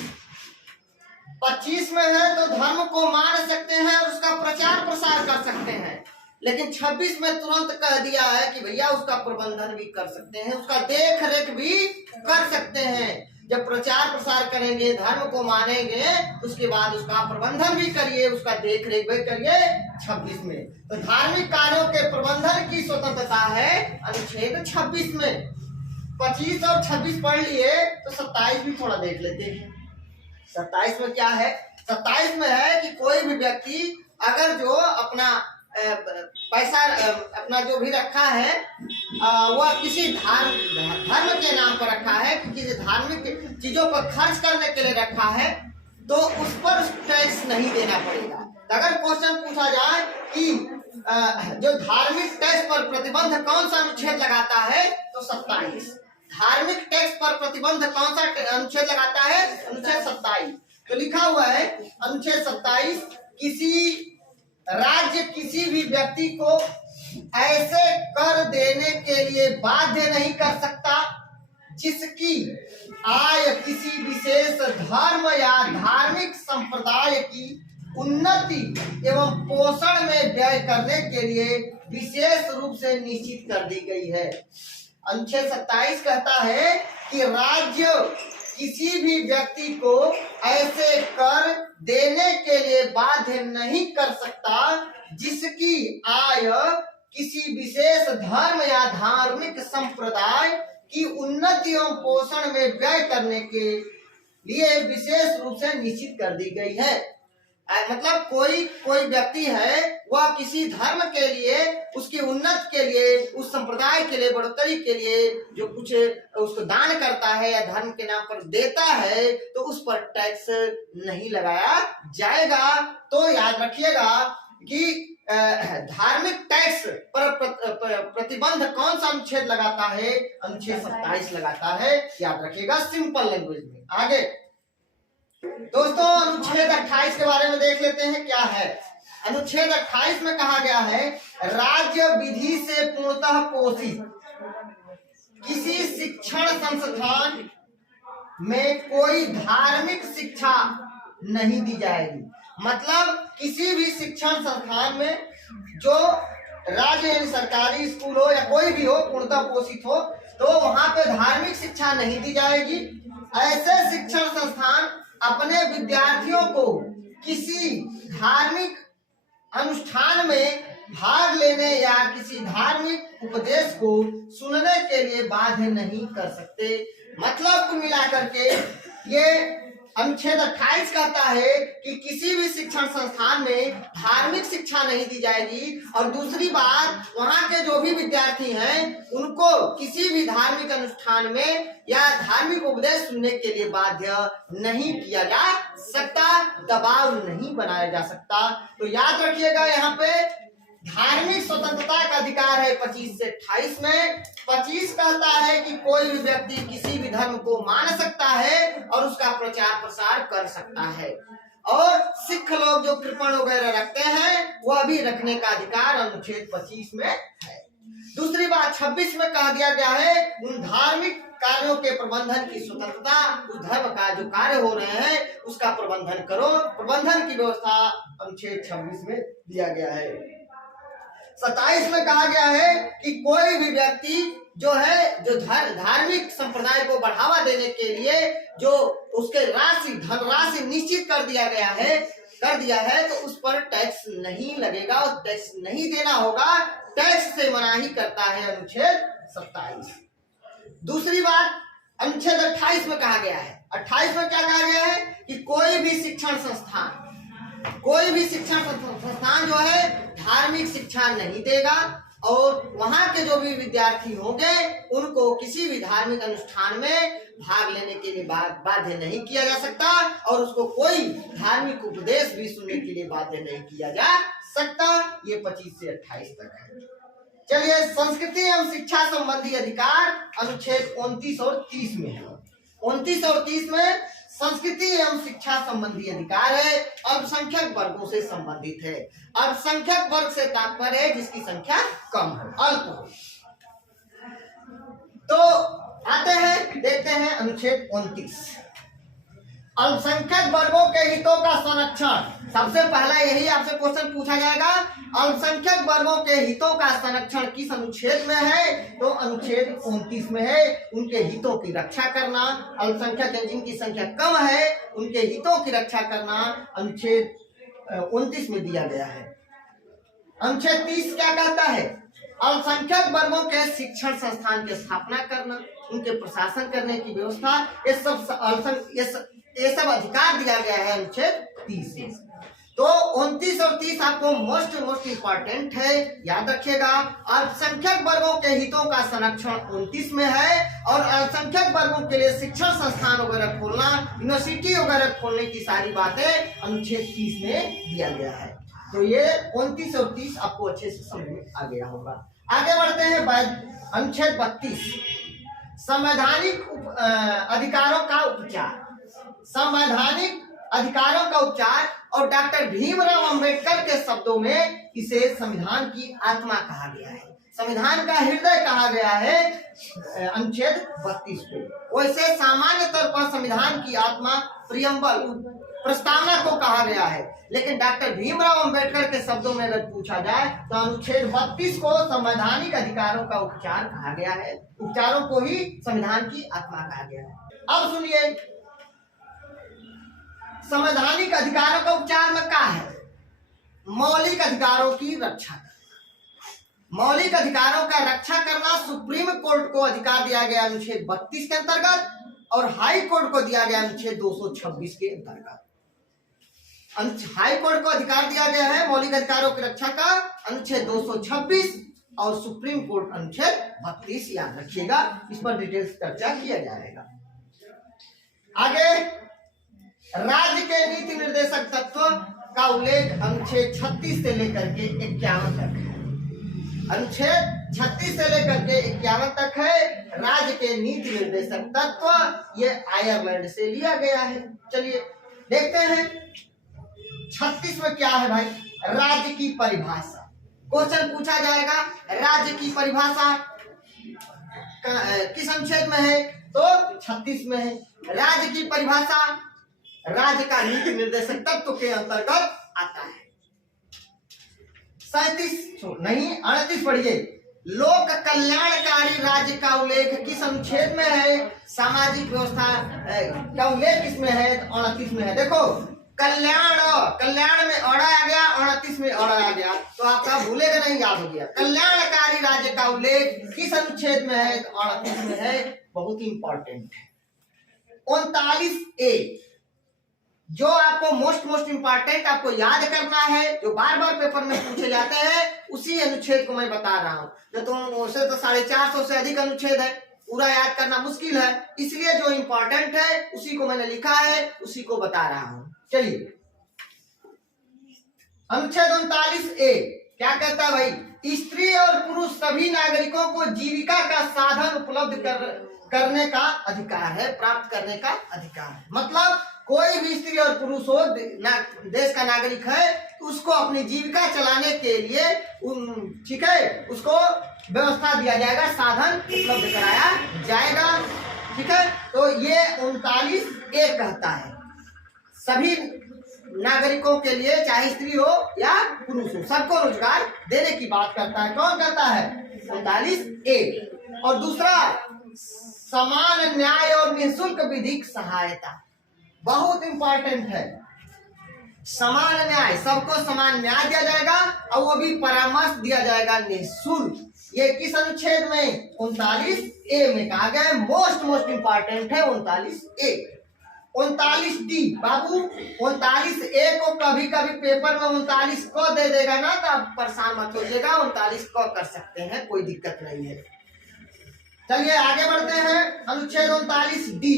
25 में है तो धर्म को मान सकते हैं और उसका प्रचार प्रसार कर सकते हैं। लेकिन 26 में तुरंत कह दिया है कि भैया उसका प्रबंधन भी कर सकते हैं, उसका देख रेख भी कर सकते हैं। जब प्रचार प्रसार करेंगे, धर्म को मानेंगे, उसके बाद उसका प्रबंधन भी करिए, उसका देख रेख भी करिए। 26 में तो धार्मिक कार्यों के प्रबंधन की स्वतंत्रता है अनुच्छेद 26 में। 25 और 26 पढ़ लिए तो 27 भी थोड़ा देख लेते हैं। 27 में क्या है? 27 में है कि कोई भी व्यक्ति अगर जो अपना पैसा अपना जो भी रखा है वह किसी धर्म के नाम पर रखा है, किसी धार्मिक चीजों पर खर्च करने के लिए रखा है, तो उस पर टैक्स नहीं देना पड़ेगा। अगर क्वेश्चन पूछा जाए कि जो धार्मिक टैक्स पर प्रतिबंध कौन सा अनुच्छेद लगाता है, तो 27। धार्मिक टैक्स पर प्रतिबंध कौन सा अनुच्छेद लगाता है? अनुच्छेद 27। तो लिखा हुआ है अनुच्छेद 27, किसी राज्य किसी भी व्यक्ति को ऐसे कर देने के लिए बाध्य नहीं कर सकता जिसकी आय किसी विशेष धर्म या धार्मिक संप्रदाय की उन्नति एवं पोषण में व्यय करने के लिए विशेष रूप से निश्चित कर दी गई है। अनुच्छेद 27 कहता है कि राज्य किसी भी व्यक्ति को ऐसे कर देने के लिए बाध्य नहीं कर सकता जिसकी आय किसी विशेष धर्म या धार्मिक संप्रदाय की उन्नति एवं पोषण में व्यय करने के लिए विशेष रूप से निश्चित कर दी गई है। मतलब कोई व्यक्ति है, वह किसी धर्म के लिए, उसकी उन्नति के लिए, उस संप्रदाय के लिए, बढ़ोतरी के लिए जो कुछ उसको दान करता है या धर्म के नाम पर देता है, तो उस पर टैक्स नहीं लगाया जाएगा। तो याद रखिएगा कि धार्मिक टैक्स पर प्रतिबंध कौन सा अनुच्छेद लगाता है? अनुच्छेद 27 लगाता है। याद रखिएगा सिंपल लैंग्वेज में। आगे दोस्तों अनुच्छेद 28 के बारे में देख लेते हैं क्या है। अनुच्छेद 28 में कहा गया है, राज्य विधि से पूर्णतः पोषित किसी शिक्षण संस्थान में कोई धार्मिक शिक्षा नहीं दी जाएगी। मतलब किसी भी शिक्षण संस्थान में जो राज्य यानी सरकारी स्कूल हो या कोई भी हो, पूर्णतः पोषित हो, तो वहां पे धार्मिक शिक्षा नहीं दी जाएगी। ऐसे शिक्षण संस्थान अपने विद्यार्थियों को किसी धार्मिक अनुष्ठान में भाग लेने या किसी धार्मिक उपदेश को सुनने के लिए बाध्य नहीं कर सकते। मतलब कुल मिलाकर के ये अनुच्छेद 28 कहता है कि किसी भी शिक्षण संस्थान में धार्मिक शिक्षा नहीं दी जाएगी, और दूसरी बात, वहां के जो भी विद्यार्थी हैं उनको किसी भी धार्मिक अनुष्ठान में या धार्मिक उपदेश सुनने के लिए बाध्य नहीं किया जा सकता, दबाव नहीं बनाया जा सकता। तो याद रखिएगा यहाँ पे धार्मिक स्वतंत्रता का अधिकार है 25 से 28 में। 25 कहता है कि कोई भी व्यक्ति किसी भी धर्म को मान सकता है और उसका प्रचार प्रसार कर सकता है, और सिख लोग जो कृपण वगैरह रखते हैं वह भी रखने का अधिकार अनुच्छेद 25 में है। दूसरी बात 26 में कहा दिया गया है उन धार्मिक कार्यों के प्रबंधन की स्वतंत्रता, उस धर्म का जो कार्य हो रहे हैं उसका प्रबंधन करो, प्रबंधन की व्यवस्था अनुच्छेद 26 में दिया गया है। 27 में कहा गया है कि कोई भी व्यक्ति जो है, जो धार्मिक संप्रदाय को बढ़ावा देने के लिए जो उसके धनराशि निश्चित कर दिया है, तो उस पर टैक्स नहीं लगेगा और टैक्स नहीं देना होगा। टैक्स से मनाही करता है अनुच्छेद 27। दूसरी बात अनुच्छेद 28 में कहा गया है, 28 में क्या कहा गया है कि कोई भी शिक्षण संस्थान जो है धार्मिक शिक्षा नहीं देगा, और वहां के जो भी विद्यार्थी होंगे उनको किसी भी धार्मिक अनुष्ठान में भाग लेने के लिए बाध्य नहीं किया जा सकता, और उसको कोई धार्मिक उपदेश भी सुनने के लिए बाध्य नहीं किया जा सकता। ये 25 से 28 तक है। चलिए संस्कृति एवं शिक्षा संबंधी अधिकार अनुच्छेद 29 और 30 में है। 29 और 30 में संस्कृति एवं शिक्षा संबंधी अधिकार है, अल्पसंख्यक वर्गों से संबंधित है। अल्पसंख्यक वर्ग से तात्पर्य है जिसकी संख्या कम हो, अल्प हो। तो आते हैं, देखते हैं अनुच्छेद 29। अल्पसंख्यक वर्गों के हितों का संरक्षण सबसे पहला यही आपसे क्वेश्चन पूछा जाएगा, अल्पसंख्यक वर्गों के हितों का संरक्षण किस अनुच्छेद में है? तो अनुच्छेद 29 में है। उनके हितों की रक्षा करना, अल्पसंख्यक जिनकी संख्या कम है उनके हितों की रक्षा करना अनुच्छेद 29 में दिया गया है। अनुच्छेद 30 क्या कहता है? अल्पसंख्यक वर्गों के शिक्षण संस्थान की स्थापना करना, उनके प्रशासन करने की व्यवस्था, ये सब अधिकार दिया गया है अनुच्छेद 30 में। तो 29 और 30 आपको मोस्ट इंपॉर्टेंट है, याद रखिएगा। अल्पसंख्यक वर्गों के हितों का संरक्षण 29 में है और अल्पसंख्यक वर्गों के लिए शिक्षण संस्थान वगैरह खोलना, यूनिवर्सिटी वगैरह खोलने की सारी बातें अनुच्छेद 30 में दिया गया है। तो ये 29 और 30 आपको अच्छे से समझ में आ गया होगा। आगे बढ़ते हैं अनुच्छेद 32, संवैधानिक अधिकारों का उपचार। संवैधानिक अधिकारों का उपचार और डॉक्टर भीमराव अंबेडकर के शब्दों में इसे संविधान की आत्मा कहा गया है, संविधान का हृदय कहा गया है अनुच्छेद 32 को। वैसे सामान्य तौर पर संविधान की आत्मा प्रियम्बल प्रस्तावना को कहा गया है, लेकिन डॉक्टर भीमराव अंबेडकर के शब्दों में अगर पूछा जाए तो अनुच्छेद 32 को संवैधानिक अधिकारों का उपचार कहा गया है। उपचारों को ही संविधान की आत्मा कहा गया है। अब सुनिए, संवैधानिक अधिकारों का उपचार में क्या है? मौलिक अधिकारों की रक्षा करना। मौलिक अधिकारों का रक्षा करना सुप्रीम कोर्ट को अधिकार दिया गया अनुच्छेद 32 के अंतर्गत और हाई कोर्ट को दिया गया अनुच्छेद 226 के अंतर्गत। हाई कोर्ट को अधिकार दिया गया है मौलिक अधिकारों की रक्षा का अनुच्छेद 226 और सुप्रीम कोर्ट अनुच्छेद 32, याद रखिएगा। इस पर डिटेल्स चर्चा किया जाएगा। आगे राज्य के नीति निर्देशक तत्व का उल्लेख अनुच्छेद 36 से लेकर के 51 तक है। अनुच्छेद 36 से लेकर के 51 तक है राज्य के नीति निर्देशक तत्व। ये आयरलैंड से लिया गया है। चलिए देखते हैं 36 में क्या है भाई। राज्य की परिभाषा, क्वेश्चन पूछा जाएगा राज्य की परिभाषा किस अनुच्छेद में है? तो 36 में है। राज्य की परिभाषा राज्य का नीति निर्देशक तत्व के अंतर्गत आता है। 38 पढ़िए। लोक कल्याणकारी राज्य का उल्लेख किस अनुच्छेद में है? सामाजिक व्यवस्था का उल्लेख किसमें है? 38 में है। देखो कल्याण में अड़ा आ गया, 38 में अड़ा आ गया, तो आपका भूलेगा नहीं, याद हो गया। कल्याणकारी राज्य का उल्लेख किस अनुच्छेद में है? 38 में है। बहुत इंपॉर्टेंट है। 39A जो आपको मोस्ट इंपॉर्टेंट आपको याद करना है, जो बार बार पेपर में पूछे जाते हैं, उसी अनुच्छेद को मैं बता रहा हूँ। जो तुम उसे तो 450 से अधिक अनुच्छेद है, पूरा याद करना मुश्किल है, इसलिए जो इंपॉर्टेंट है उसी को मैंने लिखा है, उसी को बता रहा हूँ। चलिए अनुच्छेद 39A क्या कहता है भाई? स्त्री और पुरुष सभी नागरिकों को जीविका का साधन उपलब्ध करने का अधिकार है, प्राप्त करने का अधिकार है। मतलब कोई भी स्त्री और पुरुष हो, देश का नागरिक है, तो उसको अपनी जीविका चलाने के लिए ठीक है, उसको व्यवस्था दिया जाएगा, साधन उपलब्ध कराया जाएगा। ठीक है, तो ये 39A कहता है सभी नागरिकों के लिए, चाहे स्त्री हो या पुरुष हो, सबको रोजगार देने की बात करता है। कौन कहता है? 39A। और दूसरा समान न्याय और निःशुल्क विधिक सहायता, बहुत इंपॉर्टेंट है। समान न्याय, सबको समान न्याय दिया जाएगा और वो भी परामर्श दिया जाएगा निःशुल्क। ये किस अनुच्छेद में? 39A में कहा गया है। मोस्ट इंपॉर्टेंट है 39A। 39D बाबू, 39A को कभी कभी पेपर में 39 को दे देगा ना, तो आप परेशान मत होइएगा, 39 को कर सकते हैं, कोई दिक्कत नहीं है। चलिए आगे बढ़ते हैं। अनुच्छेद 39D।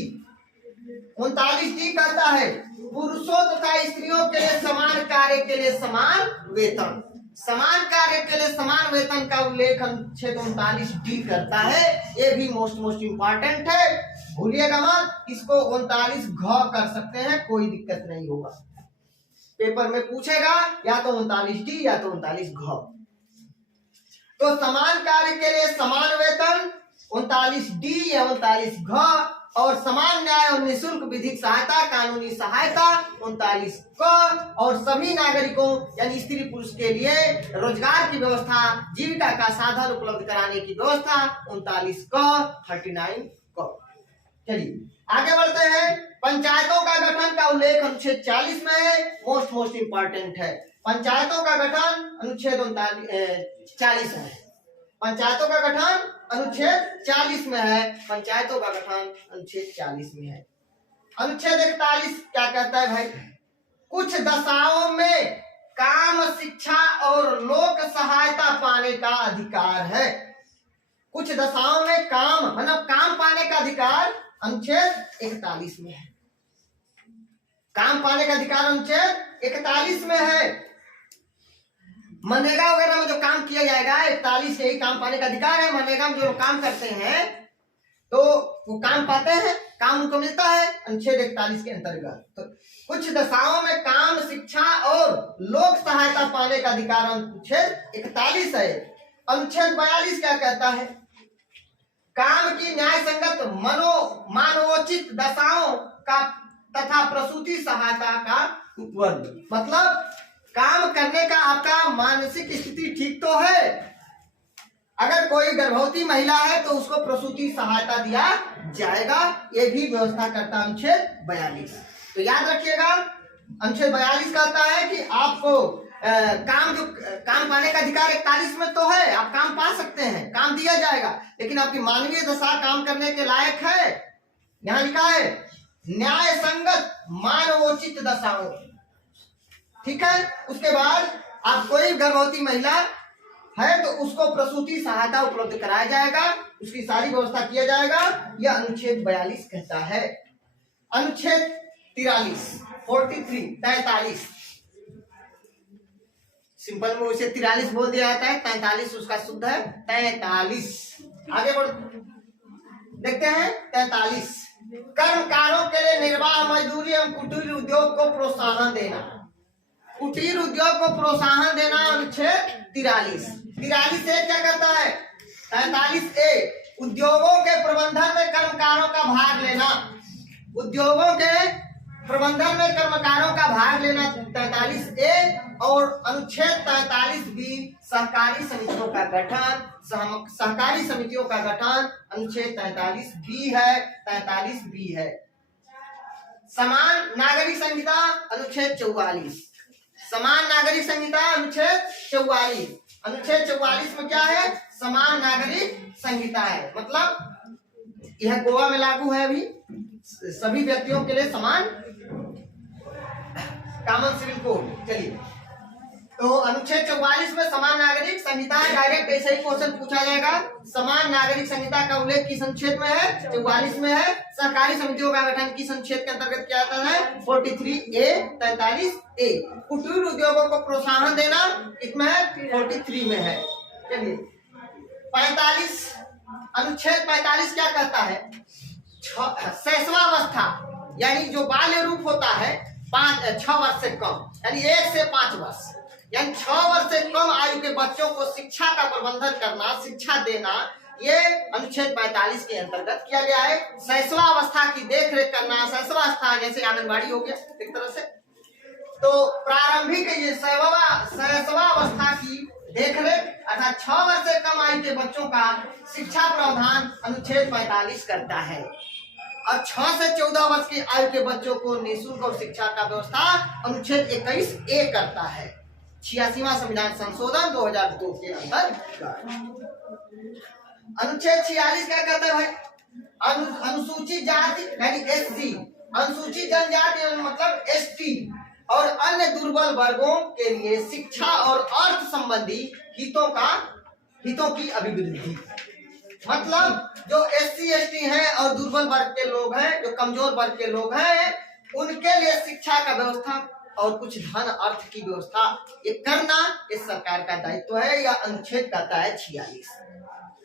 39D कहता है पुरुषों तथा स्त्रियों के लिए समान कार्य के लिए समान वेतन। समान कार्य के लिए समान वेतन का उल्लेख अनुच्छेद 39D करता है। ये भी मोस्ट इंपॉर्टेंट है, भूलिएगा मत। इसको 39 घ कर सकते हैं, कोई दिक्कत नहीं होगा। पेपर में पूछेगा या तो 39D या तो 39 घ। तो समान कार्य के लिए समान वेतन 39D या 39 घ और समान न्याय और निःशुल्क विधिक सहायता, कानूनी सहायता 39 क, और सभी नागरिकों यानी स्त्री पुरुष के लिए रोजगार की व्यवस्था, जीविका का साधन उपलब्ध कराने की व्यवस्था 39 क, 39 क। चलिए आगे बढ़ते हैं। पंचायतों का गठन का उल्लेख अनुच्छेद 40 में है, मोस्ट इंपॉर्टेंट है। पंचायतों का गठन अनुच्छेद 40 है। पंचायतों का गठन अनुच्छेद 40 में है। पंचायतों का गठन अनुच्छेद 40 में है। अनुच्छेद 41 क्या कहता है भाई? कुछ दशाओं में काम, शिक्षा और लोक सहायता पाने का अधिकार है। कुछ दशाओं में काम मतलब काम पाने का अधिकार अनुच्छेद 41 में है। काम पाने का अधिकार अनुच्छेद 41 में है। मनरेगा वगैरह में जो काम किया जाएगा 41 से ही काम पाने का अधिकार है। मनरेगा में जो लोग काम करते हैं तो वो काम पाते हैं, काम उनको मिलता है अनुच्छेद 41 के अंतर्गत। तो कुछ दशाओं में काम, शिक्षा और लोक सहायता पाने का अधिकार अनुच्छेद 41 है। अनुच्छेद 42 क्या कहता है? काम की न्याय संगत मानवोचित दशाओं का तथा प्रसूति सहायता का उपबंध। मतलब काम करने का आपका मानसिक स्थिति ठीक तो है। अगर कोई गर्भवती महिला है तो उसको प्रसूति सहायता दिया जाएगा, ये भी व्यवस्था करता है अनुच्छेद 42। तो याद रखिएगा अनुच्छेद 42 कहता है कि आपको काम पाने का अधिकार 41 में तो है, आप काम पा सकते हैं, काम दिया जाएगा, लेकिन आपकी मानवीय दशा काम करने के लायक है। यहाँ लिखा है न्याय संगत मानवोचित दशाओं। ठीक है। उसके बाद आप कोई गर्भवती महिला है तो उसको प्रसूति सहायता उपलब्ध कराया जाएगा, उसकी सारी व्यवस्था किया जाएगा, यह अनुच्छेद 42 कहता है। अनुच्छेद 43 सिंपल में उसे 43 बोल दिया जाता है, 43 उसका शुद्ध है 43। आगे बढ़ देखते हैं 43। कर्मकारों के लिए निर्वाह मजदूरी एवं कुटीर उद्योग को प्रोत्साहन देना। कुटीर उद्योग को प्रोत्साहन देना अनुच्छेद 43। 43 ए क्या कहता है? 43 ए उद्योगों के प्रबंधन में कर्मकारों का भाग लेना। उद्योगों के प्रबंधन में कर्मकारों का भाग लेना 43 ए। और अनुच्छेद 43 बी सहकारी समितियों का गठन, सहकारी समितियों का गठन अनुच्छेद 43 बी है, 43 बी है। समान नागरिक संहिता अनुच्छेद 44। समान नागरिक संहिता अनुच्छेद 44। अनुच्छेद 44 में क्या है? समान नागरिक संहिता है। मतलब यह गोवा में लागू है अभी, सभी व्यक्तियों के लिए समान कॉमन सिविल कोड। चलिए तो अनुच्छेद 44 में समान नागरिक संहिता, डायरेक्ट ऐसे ही क्वेश्चन पूछा जाएगा। समान नागरिक संहिता का उल्लेख किस अनुच्छेद में है? 44 में है। सहकारी समितियों का गठन किस अनुच्छेद के अंतर्गत किया जाता है? 43 ए, 43 ए। कुटीर उद्योगों को प्रोत्साहन देना इसमें है 43 में है। चलिए 45 अनुच्छेद 45 क्या कहता है? शैशवावस्था यानी जो बाल्य रूप होता है 6 वर्ष से कम, यानी 1 से 5 वर्ष, यानी 6 वर्ष से कम आयु के बच्चों को शिक्षा का प्रबंधन करना, शिक्षा देना, ये अनुच्छेद 45 के अंतर्गत किया गया है। शैशवावस्था की देखरेख करना, शैशवावस्था जैसे आंगनबाड़ी हो गया एक तरह से, तो प्रारंभिक ये शैशवावस्था की देखरेख अर्थात 6 वर्ष से कम आयु के बच्चों का शिक्षा प्रावधान अनुच्छेद 45 करता है। और 6 से 14 वर्ष की आयु के बच्चों को निःशुल्क और शिक्षा का व्यवस्था अनुच्छेद 21 ए करता है। 86वां संविधान संशोधन 2002 के अंतर्गत। अनुच्छेद 46 क्या कहता है भाई? अनुसूचित जाति यानी एससी, अनुसूचित जनजाति मतलब एसटी और अन्य दुर्बल वर्गों के लिए शिक्षा और अर्थ संबंधी हितों की अभिवृद्धि। मतलब जो एससी एसटी हैं और दुर्बल वर्ग के लोग हैं, जो कमजोर वर्ग के लोग हैं, उनके लिए शिक्षा का व्यवस्था और कुछ धन अर्थ की व्यवस्था ये करना इस सरकार का दायित्व है। यह अनुच्छेद कहता है 46।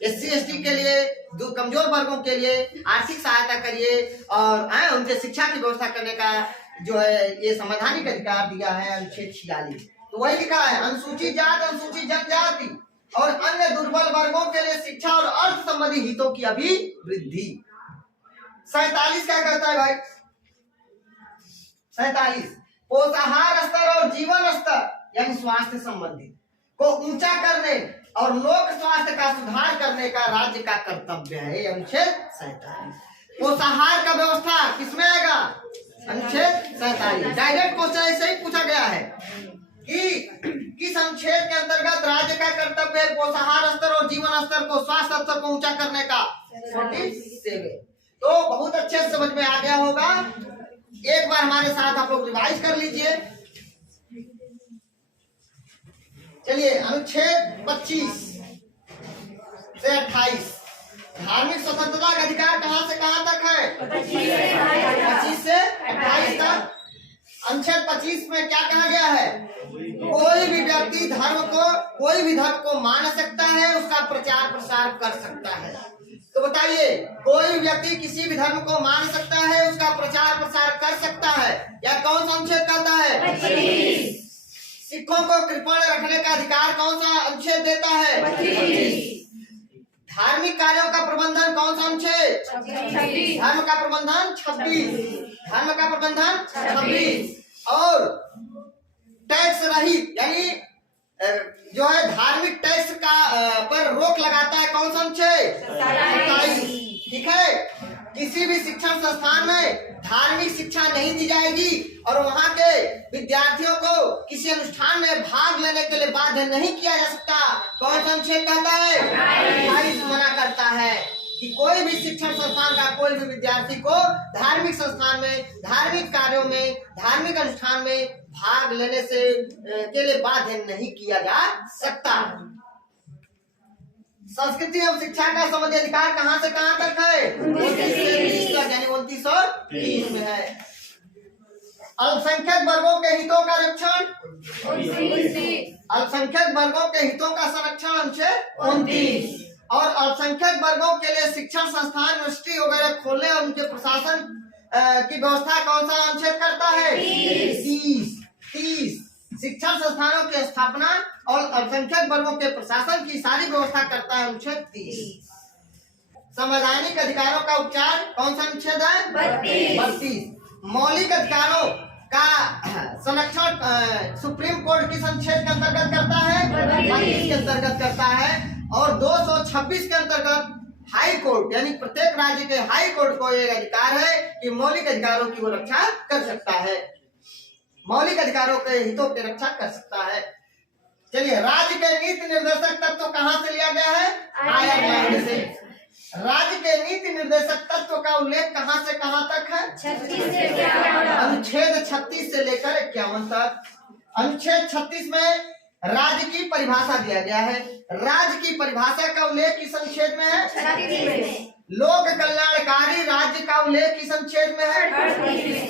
एससी एसटी के लिए, जो कमजोर वर्गों के लिए आर्थिक सहायता करिए और उनके शिक्षा की व्यवस्था करने का जो है ये संवैधानिक अधिकार दिया है अनुच्छेद 46। तो वही लिखा है अनुसूचित जाति, अनुसूचित जनजाति और अन्य दुर्बल वर्गों के लिए शिक्षा और अर्थ संबंधी हितों की अभिवृद्धि। 47 क्या कहता है भाई? 47 पोषाहार स्तर और जीवन स्तर यानी स्वास्थ्य संबंधी को ऊंचा करने और लोक स्वास्थ्य का सुधार करने का राज्य का कर्तव्य है। अनुच्छेद 47 पोषाहार का व्यवस्था किसमें आएगा? अनुच्छेद 47। डायरेक्ट क्वेश्चन ऐसे ही पूछा गया है कि किस अनुच्छेद के अंतर्गत राज्य का कर्तव्य है पोषाहार स्तर और जीवन स्तर को स्वास्थ्य स्तर को ऊंचा करने का? 47। तो बहुत अच्छे से समझ में आ गया होगा। एक बार हमारे साथ आप लोग रिवाइज कर लीजिए। चलिए अनुच्छेद 25 से 28 धार्मिक स्वतंत्रता का अधिकार कहां से कहां तक है? 25 से 28 तक। अनुच्छेद 25 में क्या कहा गया है? कोई भी व्यक्ति कोई भी धर्म को मान सकता है, उसका प्रचार प्रसार कर सकता है। तो बताइए, कोई व्यक्ति किसी भी धर्म को मान सकता है, उसका प्रचार प्रसार कर सकता है, या कौन सा अनुच्छेद कहता है? 25। सिखों को कृपण रखने का अधिकार कौन सा अनुच्छेद देता है? 25। धार्मिक कार्यों का प्रबंधन कौन सा अनुच्छेद? 26। धर्म का प्रबंधन 26। धर्म का प्रबंधन 26। और टैक्स रहित यानी जो है धार्मिक टैक्स का पर रोक लगाता है कौन सा अनुच्छेद? 27। ठीक है। किसी भी शिक्षण संस्थान में धार्मिक शिक्षा नहीं दी जाएगी और वहाँ के विद्यार्थियों को किसी अनुष्ठान में भाग लेने के लिए बाध्य नहीं किया जा सकता। कौन सा अनुच्छेद कहता है? 28 मना करता है कि कोई भी शिक्षण संस्थान का कोई भी विद्यार्थी को धार्मिक संस्थान में, धार्मिक कार्यों में, धार्मिक अनुष्ठान में भाग लेने से के लिए बाध्य नहीं किया जा सकता। संस्कृति एवं शिक्षा का संबंधी अधिकार कहां से कहां तक है? 29 से 30 तक, यानी 29 और 30 में है। अल्पसंख्यक वर्गों के हितों का रक्षण, अल्पसंख्यक वर्गों के हितों का संरक्षण अनुच्छेद 29। और अल्पसंख्यक वर्गों के लिए शिक्षण संस्थान, यूनिवर्सिटी वगैरह खोलने और उनके प्रशासन की व्यवस्था कौन सा अनुच्छेद करता है? 30। शिक्षण संस्थानों की स्थापना और अल्पसंख्यक वर्गों के प्रशासन की सारी व्यवस्था करता है अनुच्छेद 30। संवैधानिक अधिकारों का उपचार कौन सा अनुच्छेद है? 32। मौलिक अधिकारों का संरक्षण सुप्रीम कोर्ट किस अनुच्छेद के अंतर्गत करता है? 32 के अंतर्गत करता है। और 226 के अंतर्गत हाई कोर्ट यानी प्रत्येक राज्य के हाई कोर्ट को यह अधिकार है कि मौलिक अधिकारों की वो रक्षा कर सकता है, मौलिक अधिकारों के हितों की रक्षा कर सकता है। चलिए, राज्य के नीति निर्देशक तत्व कहां से लिया गया है? आयरलैंड से। राज्य के नीति निर्देशक तत्व का उल्लेख कहां से कहां तक है? 36 से 51। अनुच्छेद 36 से लेकर 51 तक। अनुच्छेद 36 में राज्य की परिभाषा दिया गया है। राज्य की परिभाषा का उल्लेख किस अनुच्छेद में है? 36 में। लोक कल्याणकारी राज्य का उल्लेख किस अनुच्छेद में है?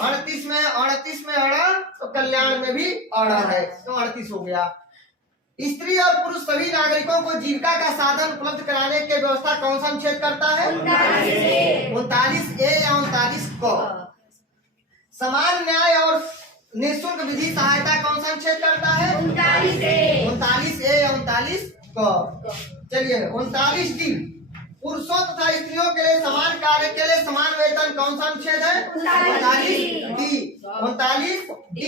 38 में। 38 में अड़ा तो कल्याण में भी अड़ा है, तो 38 हो गया। स्त्री और पुरुष सभी नागरिकों को जीविका का साधन उपलब्ध कराने की व्यवस्था कौन सा अनुच्छेद करता है? 39A या 39 को। समान न्याय और निःशुल्क विधि सहायता कौन सा अनुच्छेद करता है? 39A या 39 को। चलिए 39D पुरुषों तथा स्त्रियों के लिए समान कार्य के लिए समान वेतन कौन सा अनुच्छेद है? 39D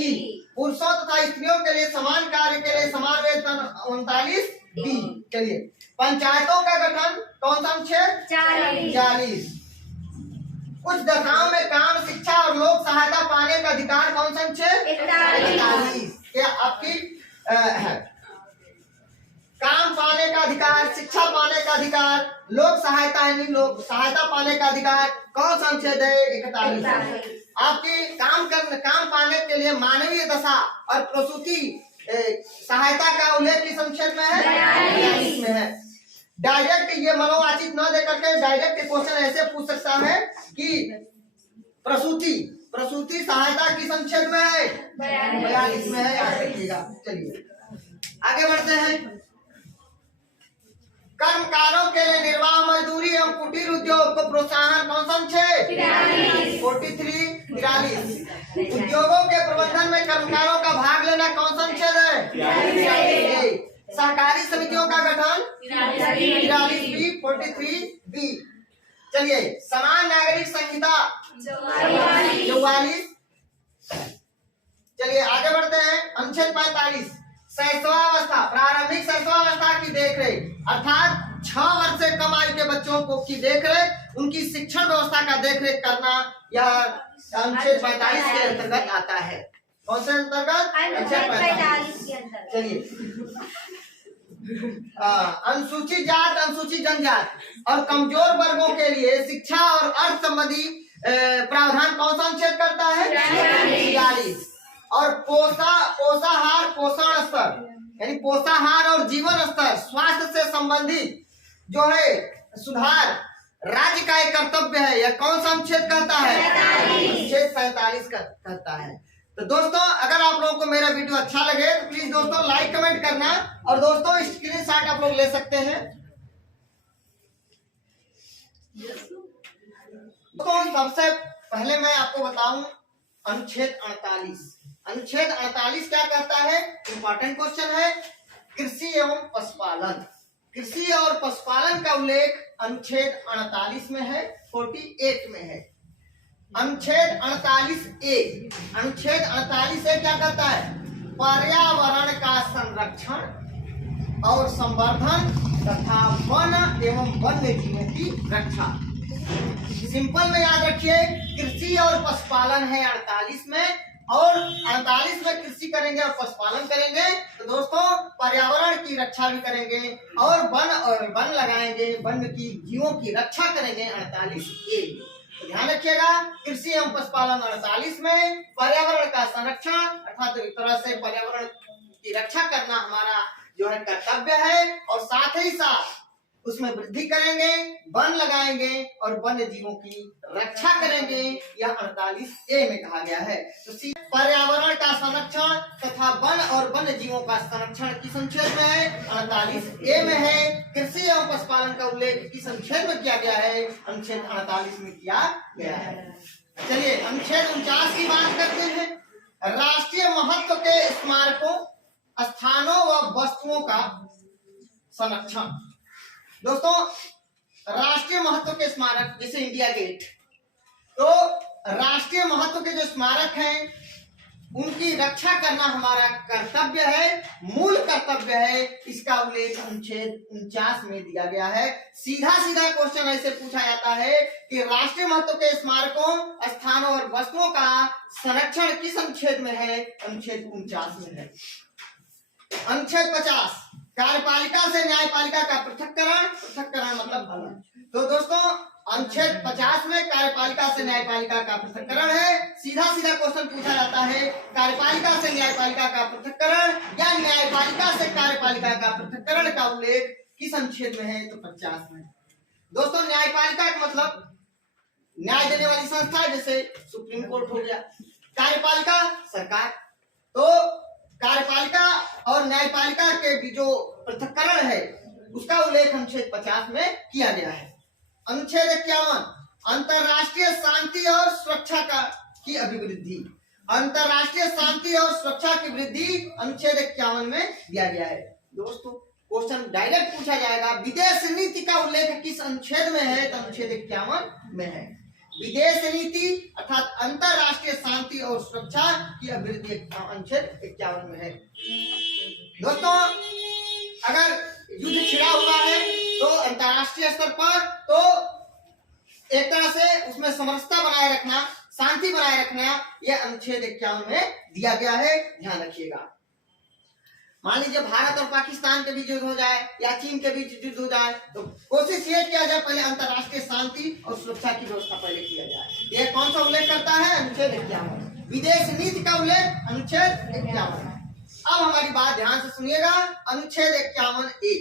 पुरुषों तथा स्त्रियों के लिए समान कार्य के लिए समान वेतन 39D। चलिए, पंचायतों का गठन कौन सा अनुच्छेद? 40। कुछ दशाओं में काम, शिक्षा और लोक सहायता पाने का अधिकार कौन सा अनुच्छेद? 41। क्या आपकी काम पाने का अधिकार, शिक्षा पाने का अधिकार, लोक सहायता यानी लोक सहायता पाने का अधिकार कौन सा अनुच्छेद है? 41। आपकी काम पाने के लिए मानवीय दशा और प्रसूति सहायता का उल्लेख किस अनुच्छेद में है? 42 में है। डायरेक्ट ये मनोवाचित न देकर के डायरेक्ट क्वेश्चन ऐसे पूछ सकता है कि प्रसूति सहायता किस अनुच्छेद में है? 42 में है, याद रखिएगा। चलिए आगे बढ़ते हैं। कर्मकारों के लिए निर्वाह मजदूरी एवं कुटीर उद्योग को प्रोत्साहन कौन सा अनुच्छेद? 43। उद्योगों के प्रबंधन में कर्मकारों का भाग लेना कौन सा अनुच्छेद है? सहकारी समितियों का गठन 43B। चलिए, समान नागरिक संहिता 44। चलिए आगे बढ़ते हैं। अनुच्छेद 45 शैशवावस्था, प्रारंभिक शैशवावस्था की देखरेख, अर्थात 6 वर्ष से कम आयु के बच्चों को की देखरेख, उनकी शिक्षण व्यवस्था का देखरेख करना, यह अनुच्छेद 45 के अंतर्गत आता है। कौन से अंतर्गत? अनुच्छेद 45 के अंतर्गत। चलिए, अनुसूचित जात, अनुसूचित जनजात और कमजोर वर्गों के लिए शिक्षा और अर्थ संबंधी प्रावधान कौन सा अनुच्छेद करता है? 46। और पोषाहार, पोषण स्तर यानी पोषाहार और जीवन स्तर, स्वास्थ्य से संबंधित जो है सुधार राज्य का एक कर्तव्य है। यह कौन सा अनुच्छेद कहता है? अनुच्छेद 47 कहता है। तो दोस्तों, अगर आप लोगों को मेरा वीडियो अच्छा लगे तो प्लीज दोस्तों लाइक कमेंट करना, और दोस्तों स्क्रीनशॉट आप लोग ले सकते हैं। तो सबसे पहले मैं आपको बताऊं अनुच्छेद 48। अनुच्छेद 48 क्या कहता है? इंपॉर्टेंट क्वेश्चन है। कृषि एवं पशुपालन, कृषि और पशुपालन का उल्लेख अनुच्छेद 48 में है, 48 में है। अनुच्छेद 48A, अनुच्छेद 48A क्या कहता है? पर्यावरण का संरक्षण और संवर्धन तथा वन एवं वन्य जीवों की रक्षा। सिंपल में याद रखिए, कृषि और पशुपालन है 48 में, और 48 में कृषि करेंगे और पशुपालन करेंगे तो दोस्तों पर्यावरण की रक्षा भी करेंगे और वन लगाएंगे, वन्य की जीवों की रक्षा करेंगे 48A। तो ध्यान रखिएगा, कृषि एवं पशुपालन 48 में, पर्यावरण का संरक्षण अर्थात एक तरह से पर्यावरण की रक्षा करना हमारा जो है कर्तव्य है, और साथ ही साथ उसमें वृद्धि करेंगे, वन लगाएंगे और वन्य जीवों की रक्षा करेंगे, यह 48A में कहा गया है। तो पर्यावरण का संरक्षण तथा वन और वन्य जीवों का संरक्षण किस अनुच्छेद में है? 48A में है। कृषि एवं पशुपालन का उल्लेख किस अनुच्छेद में किया गया है? अनुच्छेद 48 में किया गया है। चलिए अनुच्छेद 49 की बात करते हैं। राष्ट्रीय महत्व के स्मारकों, स्थानों व वस्तुओं का संरक्षण। दोस्तों, राष्ट्रीय महत्व के स्मारक जैसे इंडिया गेट, तो राष्ट्रीय महत्व के जो स्मारक हैं उनकी रक्षा करना हमारा कर्तव्य है, मूल कर्तव्य है। इसका उल्लेख अनुच्छेद 49 में दिया गया है। सीधा सीधा क्वेश्चन ऐसे पूछा जाता है कि राष्ट्रीय महत्व के स्मारकों, स्थानों और वस्तुओं का संरक्षण किस अनुच्छेद में है? अनुच्छेद 49 में है। अनुच्छेद 50 कार्यपालिका से न्यायपालिका का पृथक्करण, पृथक्करण मतलब अलग। तो दोस्तों अनुच्छेद 50 में कार्यपालिका से न्यायपालिका का पृथक्करण है। सीधा सीधा क्वेश्चन पूछा जाता है, कार्यपालिका से न्यायपालिका का पृथक्करण या न्यायपालिका से कार्यपालिका का पृथक्करण का उल्लेख किस अनुच्छेद में है? तो 50 में। दोस्तों न्यायपालिका का मतलब न्याय देने वाली संस्था, जैसे सुप्रीम कोर्ट हो गया। कार्यपालिका सरकार, तो कार्यपालिका और न्यायपालिका के भी जो पृथक्करण है उसका उल्लेख अनुच्छेद 50 में किया गया है। अनुच्छेद 51 अंतरराष्ट्रीय शांति और सुरक्षा की अभिवृद्धि, अंतरराष्ट्रीय शांति और सुरक्षा की वृद्धि अनुच्छेद 51 में दिया गया है। दोस्तों क्वेश्चन डायरेक्ट पूछा जाएगा, विदेश नीति का उल्लेख किस अनुच्छेद में है? तो अनुच्छेद 51 में है। विदेश नीति अर्थात अंतरराष्ट्रीय शांति और सुरक्षा की अभिवृद्धि अनुच्छेद 51 में है। दोस्तों अगर युद्ध छिड़ा हुआ है तो अंतरराष्ट्रीय स्तर पर, तो एक तरह से उसमें समरसता बनाए रखना, शांति बनाए रखना, यह अनुच्छेद 51 में दिया गया है। ध्यान रखिएगा। मान लीजिए भारत और पाकिस्तान के बीच युद्ध हो जाए या चीन के बीच युद्ध हो जाए, तो कोशिश ये किया जाए पहले अंतरराष्ट्रीय शांति और सुरक्षा की व्यवस्था पहले किया जाए। यह कौन सा उल्लेख करता है? अनुच्छेद 51। विदेश नीति का उल्लेख अनुच्छेद 51। अब हमारी बात ध्यान से सुनिएगा। अनुच्छेद 51A,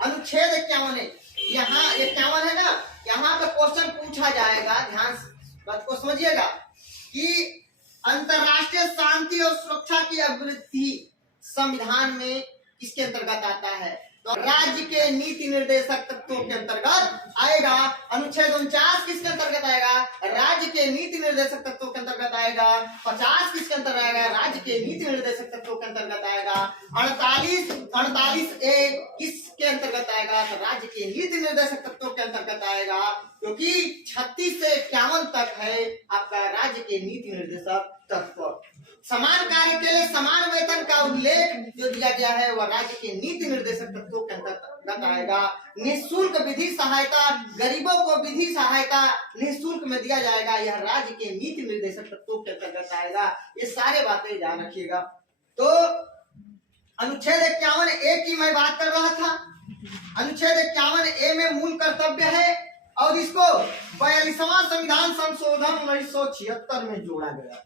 अनुच्छेद 51A, यहाँ 51 है ना, यहाँ पे क्वेश्चन पूछा जाएगा। ध्यान से बात को समझिएगा कि अंतरराष्ट्रीय शांति और सुरक्षा की अभिवृद्धि संविधान में किसके अंतर्गत आता है? तो राज्य के नीति निर्देशक तत्वों के अंतर्गत आएगा। अनुच्छेद 49 किसके अंतर्गत आएगा? राज्य के नीति निर्देशक तत्वों के अंतर्गत आएगा। 50 किसके अंतर्गत आएगा? राज्य के नीति निर्देशक तत्वों के अंतर्गत आएगा। 48 ए किसके अंतर्गत आएगा? तो राज्य के नीति निर्देशक तत्वों के अंतर्गत आएगा, क्योंकि 36 से 51 तक है आपका राज्य के नीति निर्देशक तत्व। समान कार्य के लिए समान वेतन का उल्लेख जो दिया गया है वह राज्य के नीति निर्देशक तत्वों के अंतर्गत आएगा। निःशुल्क विधि सहायता, गरीबों को विधि सहायता निःशुल्क में दिया जाएगा, यह राज्य के नीति निर्देशक तत्वों के अंतर्गत आएगा। ये सारे बातें ध्यान रखिएगा। तो अनुच्छेद 51 ए की मैं बात कर रहा था। अनुच्छेद 51 ए में मूल कर्तव्य है और इसको 42वां संविधान संशोधन 1976 में जोड़ा गया।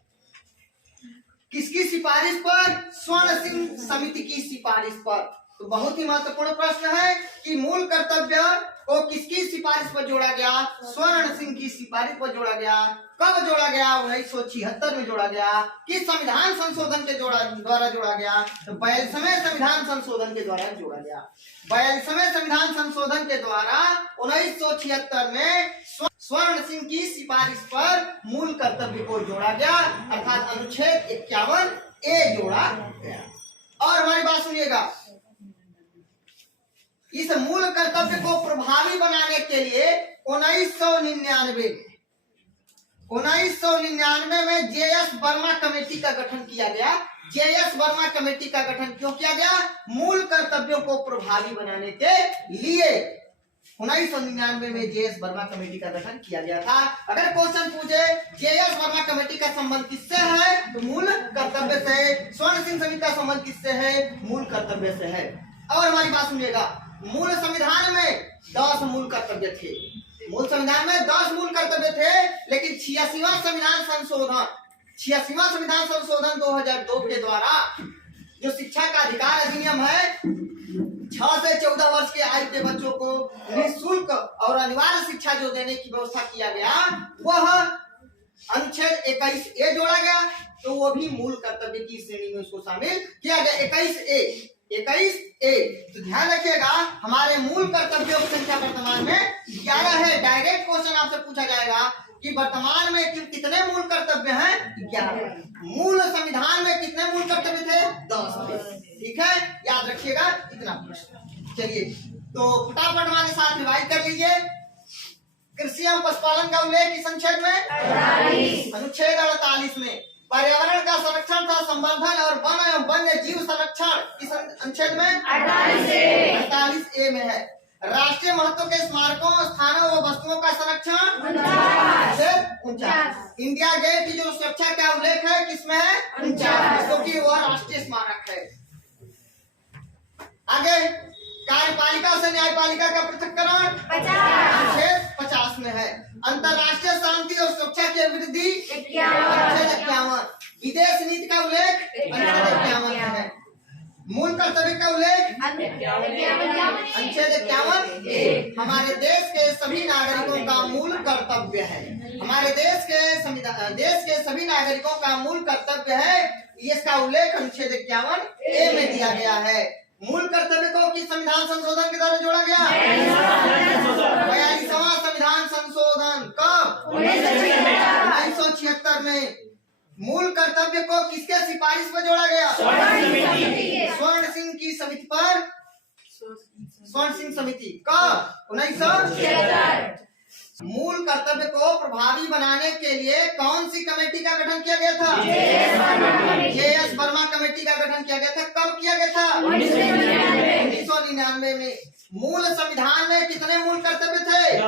किसकी सिफारिश पर? स्वर्ण सिंह समिति की सिफारिश पर। तो बहुत ही महत्वपूर्ण प्रश्न है कि मूल कर्तव्य को किसकी सिफारिश पर जोड़ा गया? स्वर्ण सिंह की सिफारिश पर जोड़ा गया। कब जोड़ा गया? 1976 में जोड़ा गया। किस संविधान संशोधन के द्वारा जोड़ा गया? तो 42वें संविधान संशोधन के द्वारा जोड़ा गया। 42वें संविधान संशोधन के द्वारा 1976 में स्वर्ण सिंह की सिफारिश पर मूल कर्तव्य को जोड़ा गया, अर्थात अनुच्छेद 51 ए जोड़ा गया। और हमारी बात सुनिएगा, इस मूल कर्तव्य को प्रभावी बनाने के लिए 1999 में जेएस वर्मा कमेटी का गठन किया गया। जेएस वर्मा कमेटी का गठन क्यों किया गया? मूल कर्तव्यों को प्रभावी बनाने के लिए 1999 में जेएस वर्मा कमेटी का गठन किया गया था। अगर क्वेश्चन पूछे जेएस वर्मा कमेटी का संबंध किससे है? तो मूल कर्तव्य से। स्वर्ण सिंह समिति का संबंध किससे है? मूल कर्तव्य से है। और हमारी बात सुनिएगा, मूल संविधान में 10 मूल कर्तव्य थे। मूल संविधान में 10 मूल कर्तव्य थे, लेकिन 86वां संविधान संशोधन 2002 के द्वारा जो शिक्षा का अधिकार अधिनियम है, 6 से 14 वर्ष के आयु के बच्चों को निःशुल्क और अनिवार्य शिक्षा जो देने की व्यवस्था किया गया, वह अनुच्छेद 21 ए जोड़ा गया। तो वो भी मूल कर्तव्य की श्रेणी में उसको शामिल किया गया। 21 ए। तो ध्यान रखिएगा, हमारे मूल कर्तव्यों की संख्या वर्तमान में 11 है। डायरेक्ट क्वेश्चन आपसे पूछा जाएगा कि वर्तमान में कितने मूल कर्तव्य हैं? 11। मूल संविधान में कितने मूल कर्तव्य थे? 10। ठीक है, याद रखिएगा इतना प्रश्न। चलिए, तो फटाफट हमारे साथ रिवाइज कर लीजिए। कृषि एवं पशुपालन का उल्लेख किस अनुच्छेद में? अनुच्छेद 48 में। पर्यावरण का संरक्षण तथा संवर्धन और वन एवं वन्य जीव संरक्षण किस अनुच्छेद में? 48 ए में है। राष्ट्रीय महत्व के स्मारकों, स्थानों व वस्तुओं का संरक्षण 49। इंडिया गेट की जो सुरक्षा का उल्लेख है किसमें है? 49, क्योंकि वह राष्ट्रीय स्मारक है। आगे, कार्यपालिका से न्यायपालिका का पृथक्करण 50 में है। अंतरराष्ट्रीय शांति और सुरक्षा की वृद्धि 51। विदेश नीति का उल्लेख 51 में है। मूल कर्तव्य का उल्लेख अनुच्छेद 51 हमारे देश के सभी नागरिकों का मूल कर्तव्य है। हमारे देश के सभी नागरिकों का मूल कर्तव्य है, इसका उल्लेख अनुच्छेद 51 ए में दिया गया है। मूल कर्तव्य को किस संविधान संशोधन के द्वारा जोड़ा गया? 42वां संविधान संशोधन कब? 1976 में। मूल कर्तव्य को किसके सिफारिश पर जोड़ा गया? स्वर्ण सिंह की समिति पर। स्वर्ण सिंह समिति कब? 1976। मूल कर्तव्य को प्रभावी बनाने के लिए कौन सी कमेटी का गठन किया गया था? जेएस वर्मा कमेटी का गठन किया गया था। कब किया गया था? 1999 में। मूल संविधान में कितने मूल कर्तव्य थे?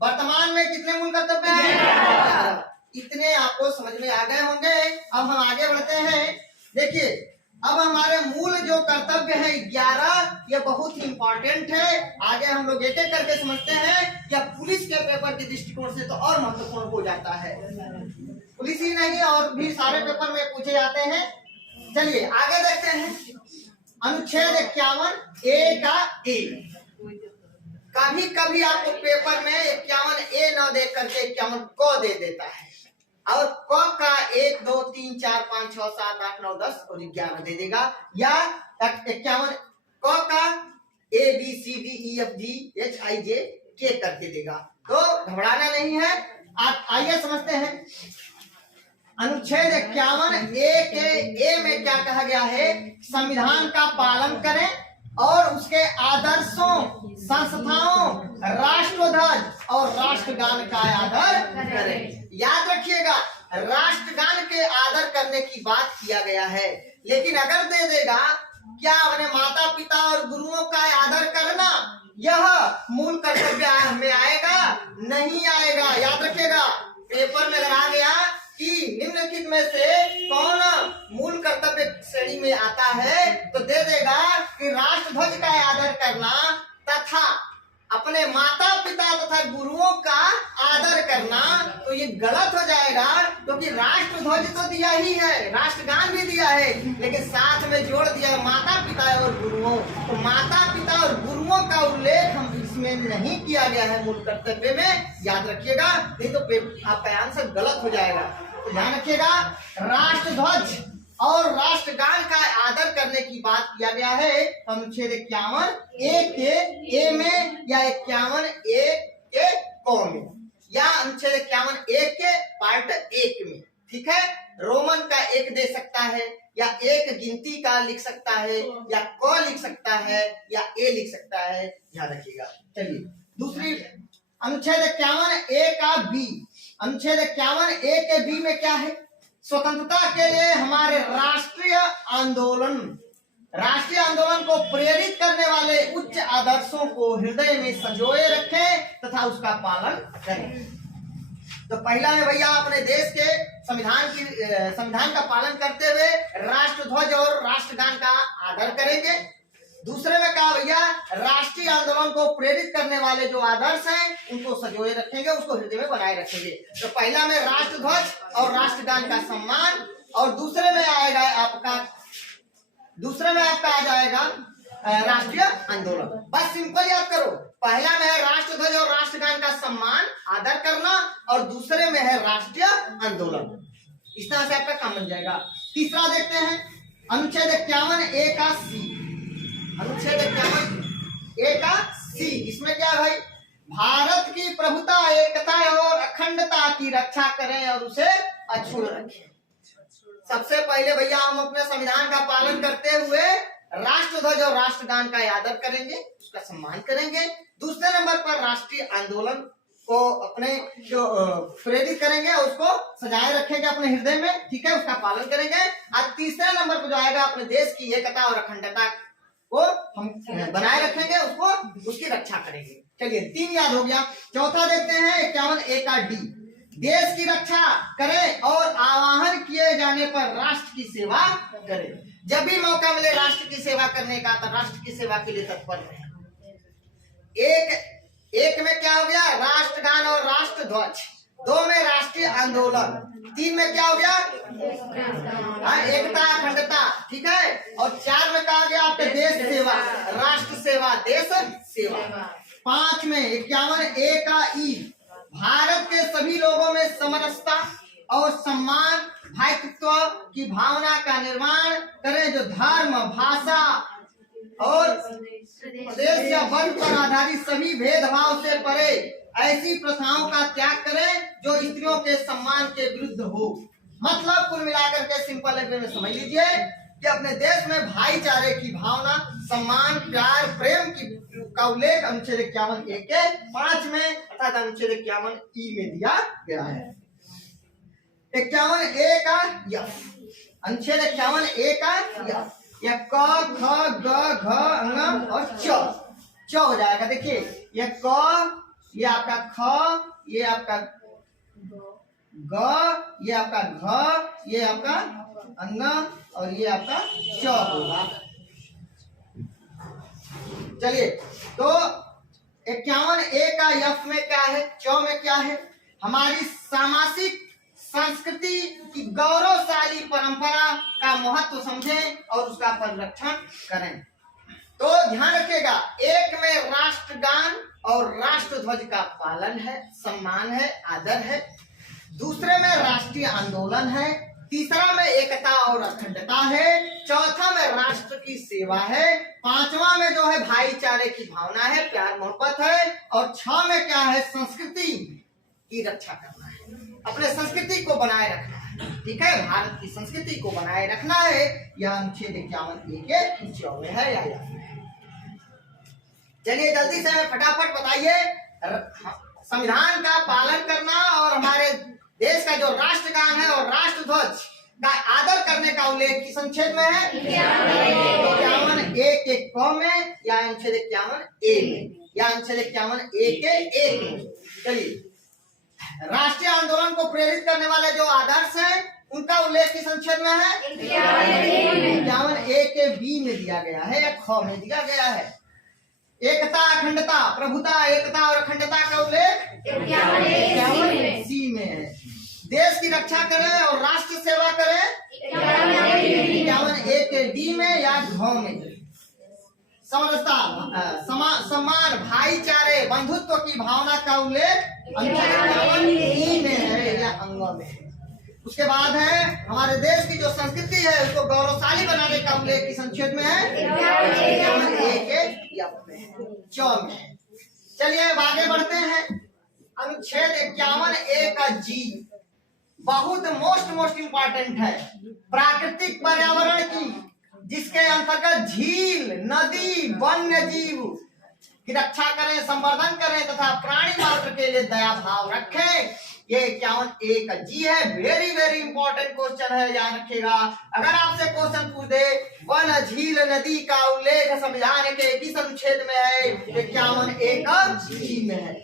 वर्तमान में कितने मूल कर्तव्य हैं? इतने आपको समझ में आ गए होंगे। अब हम आगे बढ़ते हैं। देखिए, अब हमारे मूल जो कर्तव्य है 11, ये बहुत ही इंपॉर्टेंट है। आगे हम लोग एक एक करके समझते हैं। या पुलिस के पेपर के दृष्टिकोण से तो और महत्वपूर्ण हो जाता है। पुलिस ही नहीं और भी सारे पेपर में पूछे जाते हैं। चलिए आगे देखते हैं। अनुच्छेद 51 ए का ए। कभी कभी आपको पेपर में 51 ए न दे करके 51 को दे देता है, और क का 1 2 3 4 5 6 7 8 9 10 और 11 दे देगा। या 51 क का ABCDEFGHIJK करके देगा। तो घबराना नहीं है। आप आइए समझते हैं अनुच्छेद 51 ए में क्या कहा गया है। संविधान का पालन करें और उसके आदर्शों, संस्थाओं, राष्ट्रध्वज और राष्ट्रगान का आदर करें। याद रखिएगा, राष्ट्रगान के आदर करने की बात किया गया है, लेकिन अगर दे देगा क्या अपने माता पिता और गुरुओं का आदर करना, यह मूल कर्तव्य में आएगा? नहीं आएगा। याद रखिएगा, पेपर में अगर आ गया कि निम्नलिखित में से कौन मूल कर्तव्य श्रेणी में आता है, तो दे देगा कि राष्ट्रध्वज का आदर करना तथा अपने माता पिता तथा गुरुओं का आदर करना। तो ये गलत हो जाएगा, क्योंकि राष्ट्रध्वज तो दिया ही है, राष्ट्रगान भी दिया है, लेकिन साथ में जोड़ दिया माता पिता और गुरुओं। तो माता पिता और गुरुओं का उल्लेख हम इसमें नहीं किया गया है मूल कर्तव्य में। याद रखिएगा, नहीं तो आपका आंसर गलत हो जाएगा। तो ध्यान रखिएगा, राष्ट्रध्वज और राष्ट्रगान का आदर करने की बात किया गया है अनुच्छेद 51 ए में या 51 ए के क में या अनुच्छेद 51 ए के पार्ट 1 में। ठीक है, रोमन का 1 दे सकता है या एक गिनती का लिख सकता है या क लिख सकता है या ए लिख सकता है। ध्यान रखिएगा। चलिए दूसरी अनुच्छेद 51 ए का बी। अनुच्छेद 51 ए के बी में क्या है? स्वतंत्रता के लिए हमारे राष्ट्रीय आंदोलन को प्रेरित करने वाले उच्च आदर्शों को हृदय में संजोए रखें तथा उसका पालन करें। तो पहला है भैया, अपने देश के संविधान का पालन करते हुए राष्ट्रध्वज और राष्ट्रगान का आदर करेंगे। दूसरे में कहा भैया, राष्ट्रीय आंदोलन को प्रेरित करने वाले जो आदर्श हैं उनको संजोए रखेंगे, उसको हृदय में बनाए रखेंगे। तो पहला में राष्ट्रध्वज और राष्ट्रगान का सम्मान, और दूसरे में आपका आ जाएगा राष्ट्रीय आंदोलन। बस सिंपल याद करो, पहला में है राष्ट्रध्वज और राष्ट्रगान का सम्मान, आदर करना, और दूसरे में है राष्ट्रीय आंदोलन। इस तरह से आपका काम बन जाएगा। तीसरा देखते हैं अनुच्छेद 51 ए का सी। अनुच्छेद 51 ए का सी, इसमें क्या है भाई? भारत की प्रभुता, एकता और अखंडता की रक्षा करें और उसे अक्षुण्ण रखें। सबसे पहले भैया हम अपने संविधान का पालन करते हुए राष्ट्रध्वज और राष्ट्रगान का आदर करेंगे, उसका सम्मान करेंगे। दूसरे नंबर पर राष्ट्रीय आंदोलन को अपने जो प्रेरित करेंगे उसको सजाए रखेंगे अपने हृदय में। ठीक है, उसका पालन करेंगे। और तीसरे नंबर पर जो आएगा, अपने देश की एकता और अखंडता को हम बनाए रखेंगे, उसकी रक्षा करेंगे। चलिए 3 याद हो गया। चौथा देखते हैं 51 ए का डी। देश की रक्षा करें और आह्वान किए जाने पर राष्ट्र की सेवा करें। जब भी मौका मिले राष्ट्र की सेवा करने का, तो राष्ट्र की सेवा के लिए तत्पर रहें। एक में क्या हो गया? राष्ट्रगान और राष्ट्रध्वज। 2 में राष्ट्रीय आंदोलन। 3 में क्या हो गया? एकता अखंडता। ठीक है, और 4 में कहा गया आपके देश सेवा, राष्ट्र सेवा, देश सेवा। 5 में 51 ए का ई। भारत के सभी लोगों में समरसता और सम्मान, भातृत्व की भावना का निर्माण करें, जो धर्म, भाषा और प्रदेश या वर्ग पर आधारित सभी भेदभाव से परे ऐसी प्रथाओं का त्याग करें जो स्त्रियों के सम्मान के विरुद्ध हो। मतलब कुल मिलाकर के सिंपल लैंग्वेज में समझ लीजिए कि अपने देश में भाईचारे की भावना, सम्मान, प्यार, प्रेम का उल्लेख अनुच्छेद 51 ए के 5 में अर्थात अनुच्छेद 51 ई में दिया गया है। 51 ए का यफ। अनुच्छेद 51 ए का यफ, या क, ख, ग, घ, ङ और च हो जाएगा। देखिए ये क, ये आपका ख, ये आपका ग, ये आपका घ, ये आपका ङ और ये आपका च होगा। चलिए तो 51 ए का यफ में क्या है, च में क्या है? हमारी सामाजिक संस्कृति की गौरवशाली परंपरा का महत्व समझें और उसका परिरक्षण करें। तो ध्यान रखिएगा, 1 में राष्ट्रगान और राष्ट्रध्वज का पालन है, सम्मान है, आदर है। दूसरे में राष्ट्रीय आंदोलन है, तीसरा में एकता और अखंडता है, चौथा में राष्ट्र की सेवा है, पांचवा में जो है भाईचारे की भावना है, प्यार मोहब्बत है, और 6 में क्या है, संस्कृति की रक्षा करना है, अपने संस्कृति को बनाए रखना है। ठीक है, भारत की संस्कृति को बनाए रखना है। यह अनुच्छेद 51A के नीचे में है या चलिए जल्दी से फटाफट बताइए। संविधान का पालन करना और हमारे देश का जो राष्ट्रगान है और राष्ट्र ध्वज का आदर करने का उल्लेख किस अनुच्छेद में है? 51A के क में या अनुच्छेद 51A में या अनुच्छेद 51A के 1 में। चलिए, राष्ट्रीय आंदोलन को प्रेरित करने वाले जो आदर्श हैं उनका उल्लेख किस अनुच्छेद में है? 51A के B में दिया गया है या ख में दिया गया है। एकता, अखंडता, प्रभुता, एकता और अखंडता का उल्लेख 51C में है। देश की रक्षा करें और राष्ट्र सेवा करें 51A के D में या घ में। समरसता, सम्मान, भाईचारे, बंधुत्व की भावना का उल्लेख 51E में है या अंग में है। उसके बाद है हमारे देश की जो संस्कृति है उसको गौरवशाली बनाने का उल्लेख किस अनुच्छेद में है? 51A के च में। चलिए आगे बढ़ते हैं। अनुच्छेद 51A का G बहुत मोस्ट इम्पोर्टेंट है, प्राकृतिक पर्यावरण की, जिसके अंतर्गत झील, नदी, वन्य जीव की रक्षा करें, संवर्धन करें तथा प्राणी मात्र के लिए दया भाव रखें। ये 51A का G है। वेरी इंपॉर्टेंट क्वेश्चन है, याद रखिएगा। अगर आपसे क्वेश्चन पूछ दे वन, झील, नदी का उल्लेख संविधान के किस अनुच्छेद में है? 51A का G में है।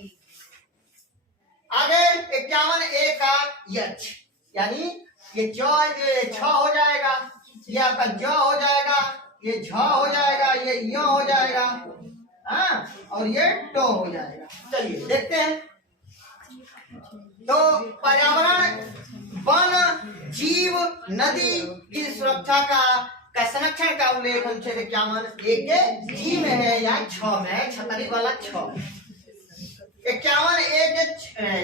आगे 51A का यच, यानी ये छ हो जाएगा, ये आपका ज हो जाएगा, ये झ हो जाएगा, ये य हो जाएगा, हाँ, और ये टो हो जाएगा। चलिए देखते हैं। तो पर्यावरण, वन, जीव, नदी की सुरक्षा का संरक्षण का उल्लेख अनुच्छेद 51A के G में है या छ में है, छतरी वाला छ। 51A के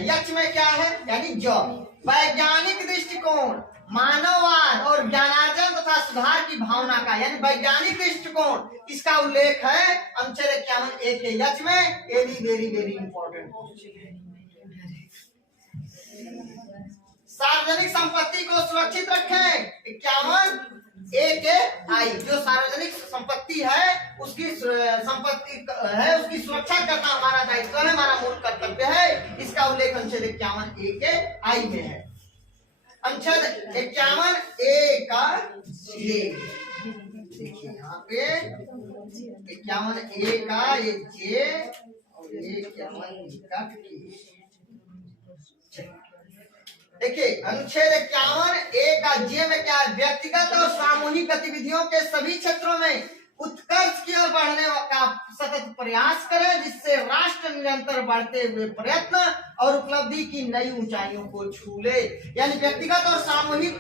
यच में क्या है, यानी ज, वैज्ञानिक दृष्टिकोण, मानववाद और ज्ञानार्जन तथा सुधार की भावना का, यानी वैज्ञानिक दृष्टिकोण, इसका उल्लेख है अनुच्छेद 51A के यच में। ये भी वेरी इंपॉर्टेंट। सार्वजनिक संपत्ति को सुरक्षित रखें, 51A के I, जो सार्वजनिक संपत्ति है उसकी संपत्ति है उसकी सुरक्षा करना हमारा दायित्व है, हमारा मूल कर्तव्य है। इसका उल्लेख अनुच्छेद 51A के I में है। अनुच्छेद 51A का J, देखिए यहाँ पे 51A का ये J और ये 51A का K। देखिए अनुच्छेद 51A का J में क्या है? व्यक्तिगत और सामूहिक गतिविधियों के सभी क्षेत्रों में उत्कर्ष की ओर बढ़ने का सतत प्रयास करें, जिससे राष्ट्र निरंतर बढ़ते हुए प्रयत्न और उपलब्धि की नई ऊंचाइयों को छू ले। यानी व्यक्तिगत और सामूहिक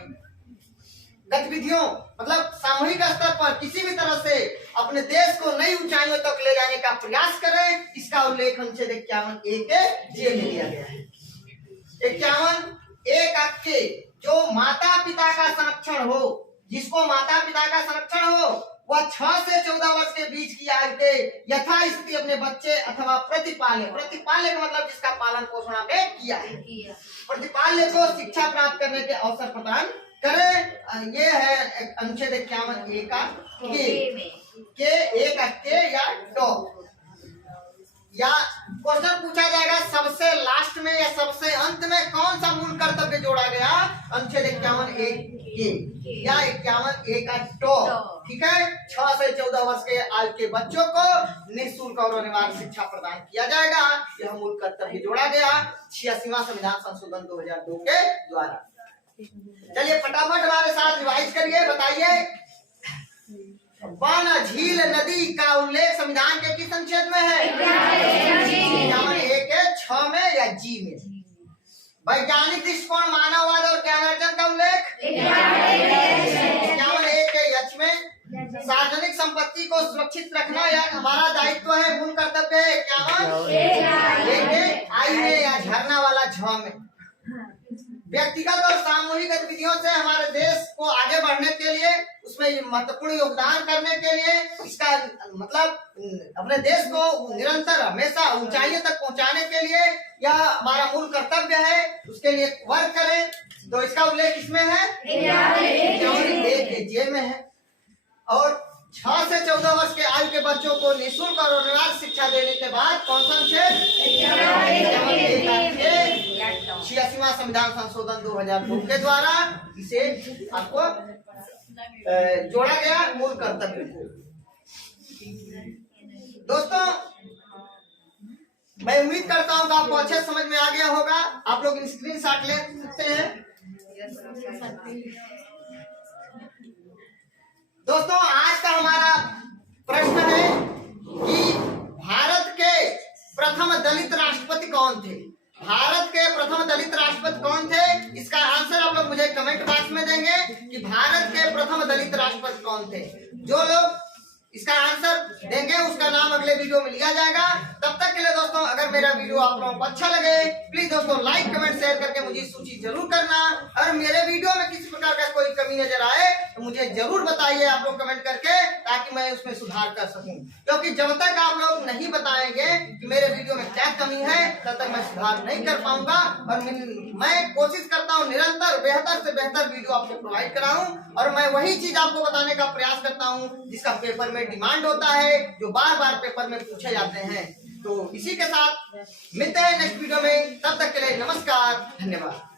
गतिविधियों, मतलब सामूहिक स्तर पर किसी भी तरह से अपने देश को नई ऊंचाइयों तक ले जाने का प्रयास करें। इसका उल्लेख अनुच्छेद 51A के J में दिया गया है। 51A का K, जो माता पिता का संरक्षण हो, जिसको माता पिता का संरक्षण हो, वह 6 से 14 वर्ष के बीच की आयु के यथास्थिति अपने बच्चे अथवा प्रतिपाल्य का मतलब जिसका पालन पोषण आपने किया है, प्रतिपाल्य को शिक्षा प्राप्त करने के अवसर प्रदान करें। ये है अनुच्छेद 51A का K या टॉ। या क्वेश्चन पूछा जाएगा सबसे लास्ट में या सबसे अंत में कौन सा मूल कर्तव्य जोड़ा गया? अनुच्छेद 51A या 51A का टॉ। ठीक है, 6 से 14 वर्ष के आयु के बच्चों को निःशुल्क और अनिवार्य शिक्षा प्रदान किया जाएगा। यह मूल कर्तव्य जोड़ा गया 86वां संविधान संशोधन 2002 के द्वारा। चलिए फटाफट हमारे साथ रिवाइज करिए, बताइए। वन, झील, नदी का उल्लेख संविधान के किस अनुच्छेद में है? 51A के 6 में या G में। वैज्ञानिक दृष्टिकोण, मानववाद और ज्ञानार्जन का उल्लेख 51A के यच में। सार्वजनिक संपत्ति को सुरक्षित रखना यह हमारा दायित्व है, मूल कर्तव्य है 51A के I में या झरना वाला झ में। व्यक्तिगत और सामूहिक गतिविधियों से हमारे देश को आगे बढ़ने के लिए, उसमें महत्वपूर्ण योगदान करने के लिए, इसका मतलब अपने देश को निरंतर हमेशा ऊंचाइयों तक पहुंचाने के लिए यह हमारा मूल कर्तव्य है, उसके लिए वर्क करें। तो इसका उल्लेख इसमें है, एजीए में है। और 6 से 14 वर्ष के आयु के बच्चों को निःशुल्क और अनिवार्य शिक्षा देने के बाद कौन सा अनुच्छेद 86वां संविधान संशोधन 2002 के द्वारा इसे आपको जोड़ा गया मूल कर्तव्य को। दोस्तों, मैं उम्मीद करता हूं कि आपको अच्छे समझ में आ गया होगा। आप लोग स्क्रीनशॉट ले सकते हैं। दोस्तों, आज का हमारा प्रश्न है कि भारत के प्रथम दलित राष्ट्रपति कौन थे? भारत के प्रथम दलित राष्ट्रपति कौन थे? इसका आंसर आप लोग मुझे कमेंट बॉक्स में देंगे कि भारत के प्रथम दलित राष्ट्रपति कौन थे। जो लोग इसका आंसर देंगे उसका नाम अगले वीडियो में लिया जाएगा। तब तक के लिए दोस्तों, अगर मेरा वीडियो आप लोगों को अच्छा लगे, प्लीज दोस्तों लाइक कमेंट शेयर करके मुझे सूची जरूर करना। और मेरे वीडियो में किसी प्रकार का कोई कमी नजर आए तो मुझे जरूर बताइए आप लोग कमेंट करके, ताकि मैं उसमें सुधार कर सकूं। क्योंकि जब तक आप लोग नहीं बताएंगे कि मेरे वीडियो में क्या कमी है, तब तक मैं सुधार नहीं कर पाऊंगा। और मैं कोशिश करता हूँ निरंतर बेहतर से बेहतर वीडियो आपको प्रोवाइड कराऊं, और मैं वही चीज आपको बताने का प्रयास करता हूँ जिसका पेपर में डिमांड होता है, जो बार बार पेपर में पूछे जाते हैं। तो इसी के साथ मिलते हैं नेक्स्ट वीडियो में। तब तक के लिए नमस्कार, धन्यवाद।